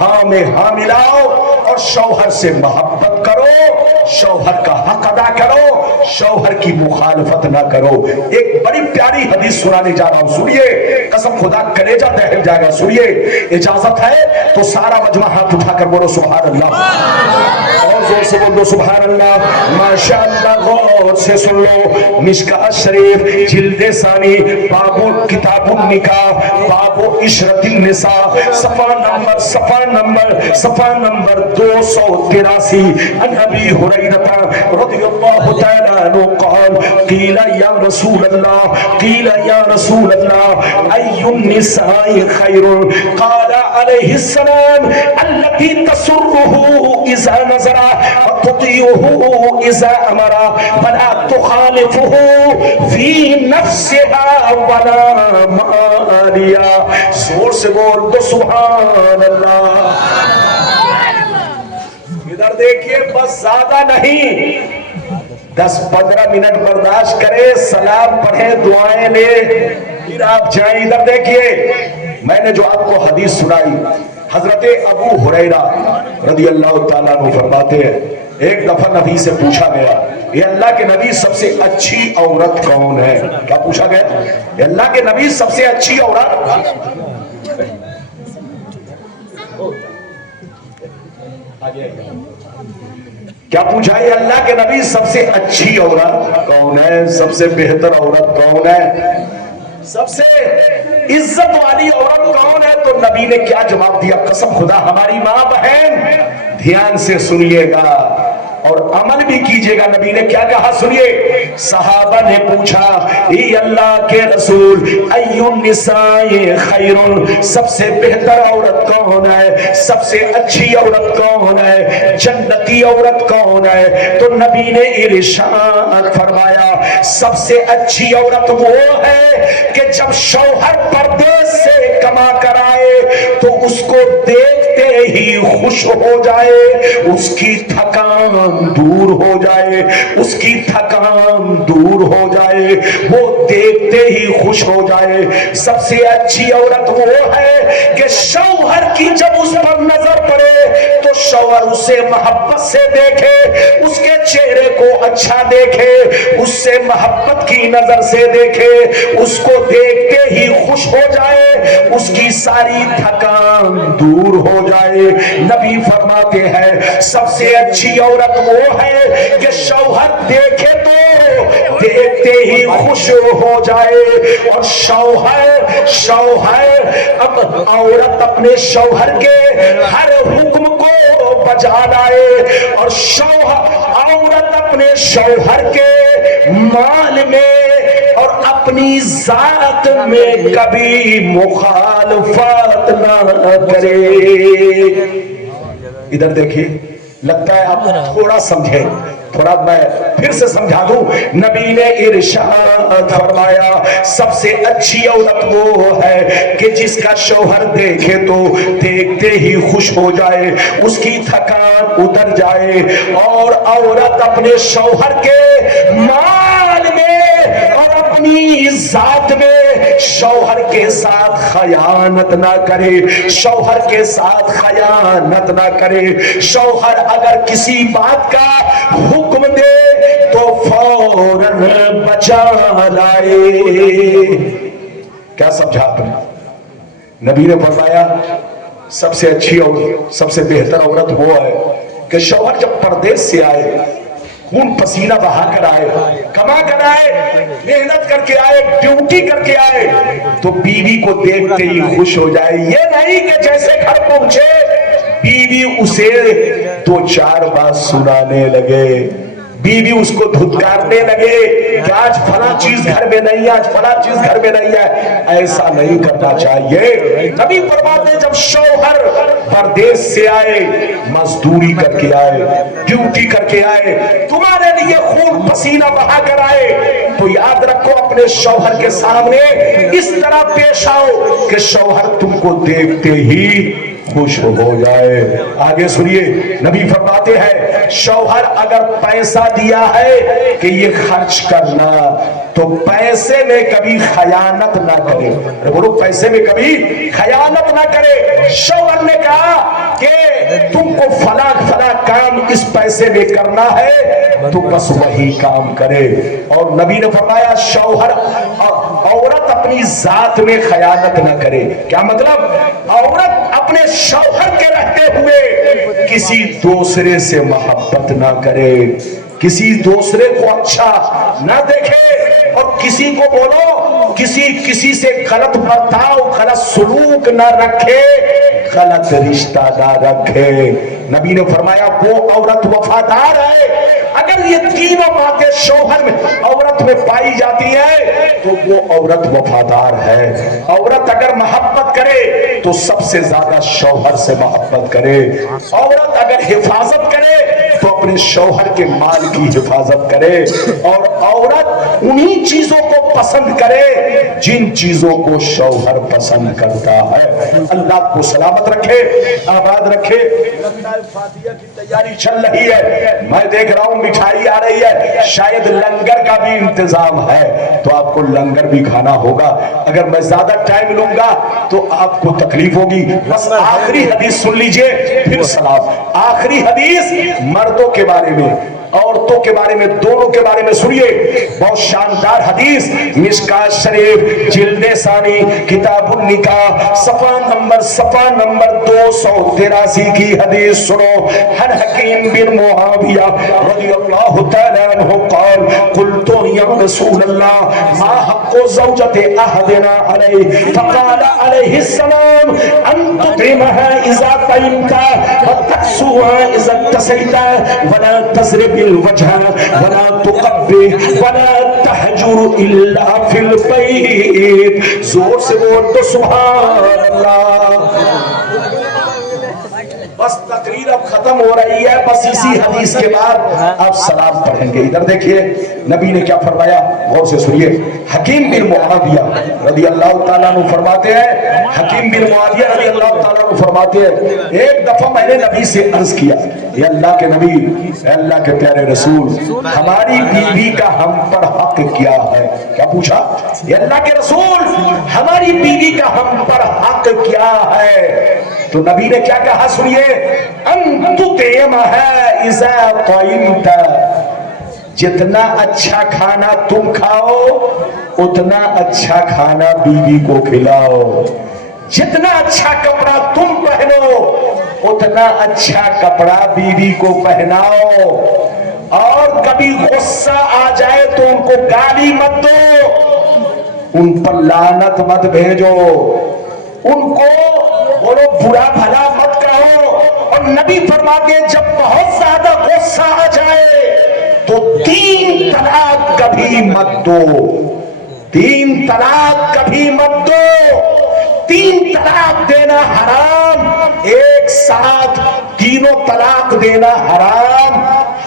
ہاں میں ہاں ملاؤ اور شوہر سے محبت کرو, شوہر کا حق ادا کرو, شوہر کی مخالفت نہ کرو. ایک بڑی پیاری حدیث سنانے جا رہا ہوں, سنیے, قسم خدا کلیجہ دہل جائے گا. سنیے, اجازت ہے تو سارا مجمع ہاتھ اٹھا کر بولو سبحان اللہ, اور زور سے بولو سبحان اللہ. ماشاء اللہ, غور سے سن لو. مشکاۃ شریف جلد ثانی, بابو کتاب النکاح, بابو عشرت النساء, صفحہ نمبر 283. عن ابی ہریرہ رضی اللہ تعالی عنہ قال قیل یا رسول اللہ ای النساء خیر, قال علیہ السلام التي تسره اذا نظر وتطيعه اذا امر ولا تخالفه في نفسها ولا مالها. زور سے بول تو سبحان اللہ. ادھر دیکھیے, بس زیادہ نہیں, 10-15 منٹ برداشت کرے, سلام پڑھے, دعائیں لے, پھر آپ جائیں. ادھر دیکھیے, میں نے جو آپ کو حدیث سنائی, حضرت ابو ہریرہ رضی اللہ تعالیٰ عنہ فرماتے ہیں, ایک دفعہ نبی سے پوچھا گیا, یہ اللہ کے نبی سب سے اچھی عورت کون ہے؟ کیا پوچھا گیا؟ یہ اللہ کے نبی سب سے اچھی عورت کیا پوچھا؟ یہ اللہ کے نبی سب سے اچھی عورت کون ہے, سب سے بہتر عورت کون ہے, سب سے عزت والی عورت کون ہے؟ تو نبی نے کیا جواب دیا؟ قسم خدا ہماری ماں بہن دھیان سے سنیے گا اور عمل بھی کیجئے گا. نبی نے کیا کہا سنیے. صحابہ نے پوچھا, اے اللہ کے رسول, ای النساء خیر, سب سے بہتر عورت کون ہے, سب سے اچھی عورت کون ہے, جنتی عورت کون ہے؟ تو نبی نے ارشاد فرمایا, سب سے اچھی عورت وہ ہے کہ جب شوہر پردیس سے کما کر آئے تو اس کو دیکھتے ہی خوش ہو جائے, اس کی تھکان دور ہو جائے, اس کی تھکان دور ہو جائے, وہ دیکھتے ہی خوش ہو جائے. سب سے اچھی عورت وہ ہے کہ شوہر کی جب اس پر نظر پڑے تو شوہر اسے محبت سے دیکھے, اس کے چہرے کو اچھا دیکھے, اس سے محبت کی نظر سے دیکھے, اس کو دیکھتے ہی خوش ہو جائے, اس کی ساری تھکان دور ہو جائے. نبی فرماتے ہیں سب سے اچھی عورت وہ ہے کہ شوہر دیکھے تو دیکھتے ہی خوش ہو جائے, اور شوہر اب عورت اپنے شوہر کے ہر حکم کو بجا لائے, اور عورت اپنے شوہر کے مال میں اور اپنی ذات میں کبھی مخالفت نہ کرے. ادھر دیکھیے, لگتا ہے آپ تھوڑا سمجھے, تھوڑا میں پھر سے سمجھا دوں. نبی نے ارشاد فرمایا سب سے اچھی عورت وہ ہے کہ جس کا شوہر دیکھے تو دیکھتے ہی خوش ہو جائے, اس کی تھکان اتر جائے, اور عورت اپنے شوہر کے مال میں اور اپنی ذات میں شوہر کے ساتھ خیانت نہ کرے, شوہر کے ساتھ خیانت نہ کرے. شوہر اگر کسی بات کا حکم دے تو فوراً بچا لائے. کیا سمجھا آپ نے؟ نبی نے فرمایا سب سے اچھی عورت, سب سے بہتر عورت وہ ہے کہ شوہر جب پردیس سے آئے, خون پسینہ بہا کر آئے, کما کر آئے, محنت کر کے آئے, ڈیوٹی کر کے آئے, تو بیوی کو دیکھتے ہی خوش ہو جائے. یہ نہیں کہ جیسے گھر پہنچے بیوی اسے 2-4 بات سنانے لگے, بیوی اس کو دھتکارنے لگے کہ آج فلاں چیز گھر میں نہیں ہے, آج فلاں چیز گھر میں نہیں ہے. ایسا نہیں کرنا چاہیے. نبی فرماتے ہیں جب شوہر پردیس سے آئے, مزدوری کر کے آئے, ڈیوٹی کر کے آئے, تمہارے لیے خون پسینہ بہا کر آئے, تو یاد رکھو اپنے شوہر کے سامنے اس طرح پیش آؤ کہ شوہر تم کو دیکھتے ہی خوش ہو جائے. آگے سنیے نبی فرماتے ہیں شوہر اگر پیسہ دیا ہے کہ یہ خرچ کرنا تو پیسے میں کبھی خیانت نہ کرے. بولو پیسے میں کبھی خیانت نہ کرے. شوہر نے کہا کہ تم کو فلاں فلاں کام اس پیسے میں کرنا ہے تو بس وہی کام کرے. اور نبی نے فرمایا شوہر عورت اپنی ذات میں خیانت نہ کرے. کیا مطلب؟ عورت اپنے شوہر کے رہتے ہوئے کسی دوسرے سے محبت نہ کرے, کسی دوسرے کو اچھا نہ دیکھے, اور کسی کو بولو کسی سے غلط برتاؤ غلط سلوک نہ رکھے, غلط رشتہ نہ رکھے. نبی نے فرمایا وہ عورت وفادار ہے. اگر یہ تینوں باتیں شوہر میں عورت میں پائی جاتی ہے تو وہ عورت وفادار ہے. عورت اگر محبت کرے تو سب سے زیادہ شوہر سے محبت کرے. عورت اگر حفاظت کرے تو اپنے شوہر کے مال کی حفاظت کرے. اور عورت انہی چیزوں کو پسند کرے جن چیزوں کو شوہر پسند کرتا ہے. اللہ کو سلامت رکھے, آباد رکھے. فاتحہ کی تیاری چل رہی ہے, میں دیکھ رہا ہوں مٹھائی آ رہی ہے, شاید لنگر کا بھی انتظام ہے تو آپ کو لنگر بھی کھانا ہوگا. اگر میں زیادہ ٹائم لوں گا تو آپ کو تکلیف ہوگی. بس آخری حدیث سن لیجئے پھر سلام. آخری حدیث مردوں کے بارے میں عورتوں کے بارے میں دونوں کے بارے میں سنیے. بہت شاندار حدیث مشکات شریف جلد ثانی کتاب النکاح صفحہ نمبر 283 کی حدیث سنو. عن حکیم بن معاویہ رضی اللہ تعالی عنہ قال قلت یا رسول اللہ ما حق زوجۃ احدنا علیہ فقال علیہ السلام ان تطعمها اذا طعمت وتكسوها اذا اكتسيت ولا تضرب الوجه ولا تقبح ولا تحجر الا في البيت. زور سے بول تو سبحان اللہ. بس تقریر اب ختم ہو رہی ہے, بس اسی حدیث کے بعد آپ سلام پڑھیں گے. ادھر دیکھیے نبی نے کیا فرمایا, غور سے سنیے. حکیم بن معاویہ رضی اللہ تعالیٰ عنہ فرماتے ہیں, حکیم بن معاویہ رضی اللہ تعالیٰ عنہ فرماتے ہیں ایک دفعہ میں نے نبی سے عرض کیا اے اللہ کے نبی, اے اللہ کے پیارے رسول, ہماری بیوی کا ہم پر حق کیا ہے. کیا پوچھا؟ اے اللہ کے رسول ہماری بیوی کا ہم پر حق کیا ہے؟ تو نبی نے کیا کہا سنیے, ان تطعمها اذا طعمت, جتنا اچھا کھانا تم کھاؤ اتنا اچھا کھانا بیوی کو کھلاؤ. جتنا اچھا کپڑا تم پہنو اتنا اچھا کپڑا بیوی کو پہناؤ. اور کبھی غصہ آ جائے تو ان کو گالی مت دو, ان پر لعنت مت بھیجو, ان کو بولو برا بھلا مت کہو. اور نبی فرماتے ہیں جب بہت زیادہ غصہ آ جائے تو 3 طلاق کبھی مت دو. 3 طلاق کبھی مت دو. 3 طلاق دینا حرام, ایک ساتھ تینوں طلاق دینا حرام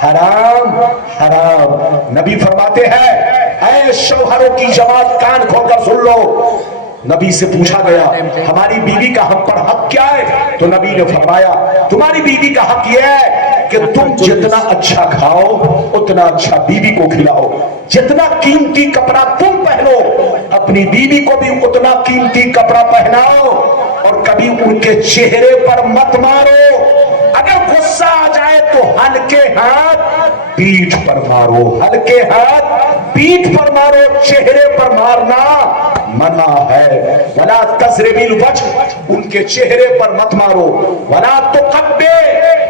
حرام حرام. نبی فرماتے ہیں اے شوہروں کی جماعت کان کھول کر سن لو. نبی سے پوچھا گیا ہماری بیوی کا ہم پر حق کیا ہے؟ تو نبی نے فرمایا تمہاری بیوی کا حق یہ ہے کہ تم جتنا اچھا کھاؤ اتنا اچھا بیوی کو کھلاؤ. جتنا قیمتی کپڑا تم پہنو اپنی بیوی کو بھی اتنا قیمتی کپڑا پہناؤ. اور کبھی ان کے چہرے پر مت مارو. اگر غصہ آ جائے تو ہلکے ہاتھ پیٹھ پر مارو, ہلکے ہاتھ پیٹھ پر مارو, چہرے پر مارنا منع ہے. ولا تضرب الوجه, ان کے چہرے پر مت مارو. ولا تقبح,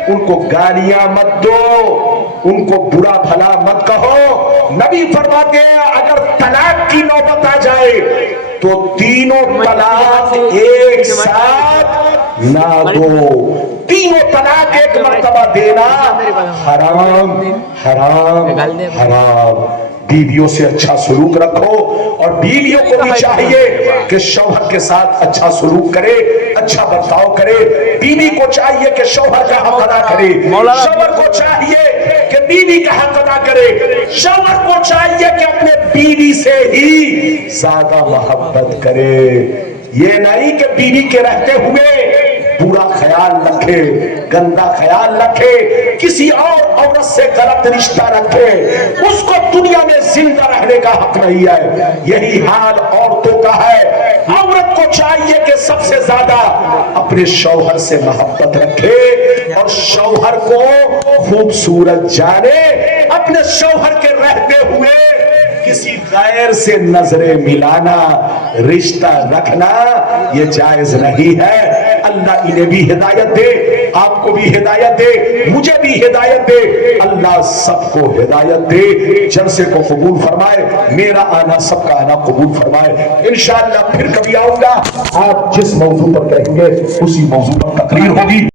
ان کو گالیاں مت دو, ان کو برا بھلا مت کہو. نبی فرماتے ہیں اگر طلاق کی نوبت آ جائے تو تینوں طلاق ایک ساتھ نہ دو. تینوں طلاق ایک مرتبہ دینا حرام حرام حرام. بیویوں سے اچھا سلوک رکھو, اور بیویوں کو بھی چاہیے کہ شوہر کے ساتھ اچھا سلوک کرے, اچھا برتاؤ کرے. بیوی کو چاہیے کہ شوہر کا حق ادا کرے, شوہر کو چاہیے کہ بیوی کا حق ادا کرے. شوہر کو چاہیے کہ اپنے بیوی سے ہی زیادہ محبت کرے. یہ نہیں کہ بیوی کے رہتے ہوئے برا خیال رکھے، گندا خیال رکھے، کسی اور عورت سے غلط رشتہ رکھے، اس کو دنیا میں زندہ رہنے کا حق نہیں ہے۔ یہی حال عورتوں کا ہے۔ عورت کو چاہیے کہ سب سے زیادہ اپنے شوہر سے محبت رکھے اور شوہر کو خوبصورت جانے۔ اپنے شوہر کے رہتے ہوئے کسی غیر سے نظریں ملانا، رشتہ رکھنا یہ جائز نہیں ہے۔ اللہ انہیں بھی ہدایت دے، آپ کو بھی ہدایت دے، مجھے بھی ہدایت دے، اللہ سب کو ہدایت دے، جلسے کو قبول فرمائے، میرا آنا سب کا آنا قبول فرمائے۔ انشاءاللہ پھر کبھی آؤں گا، آپ جس موضوع پر کہیں گے اسی موضوع پر تقریر ہوگی۔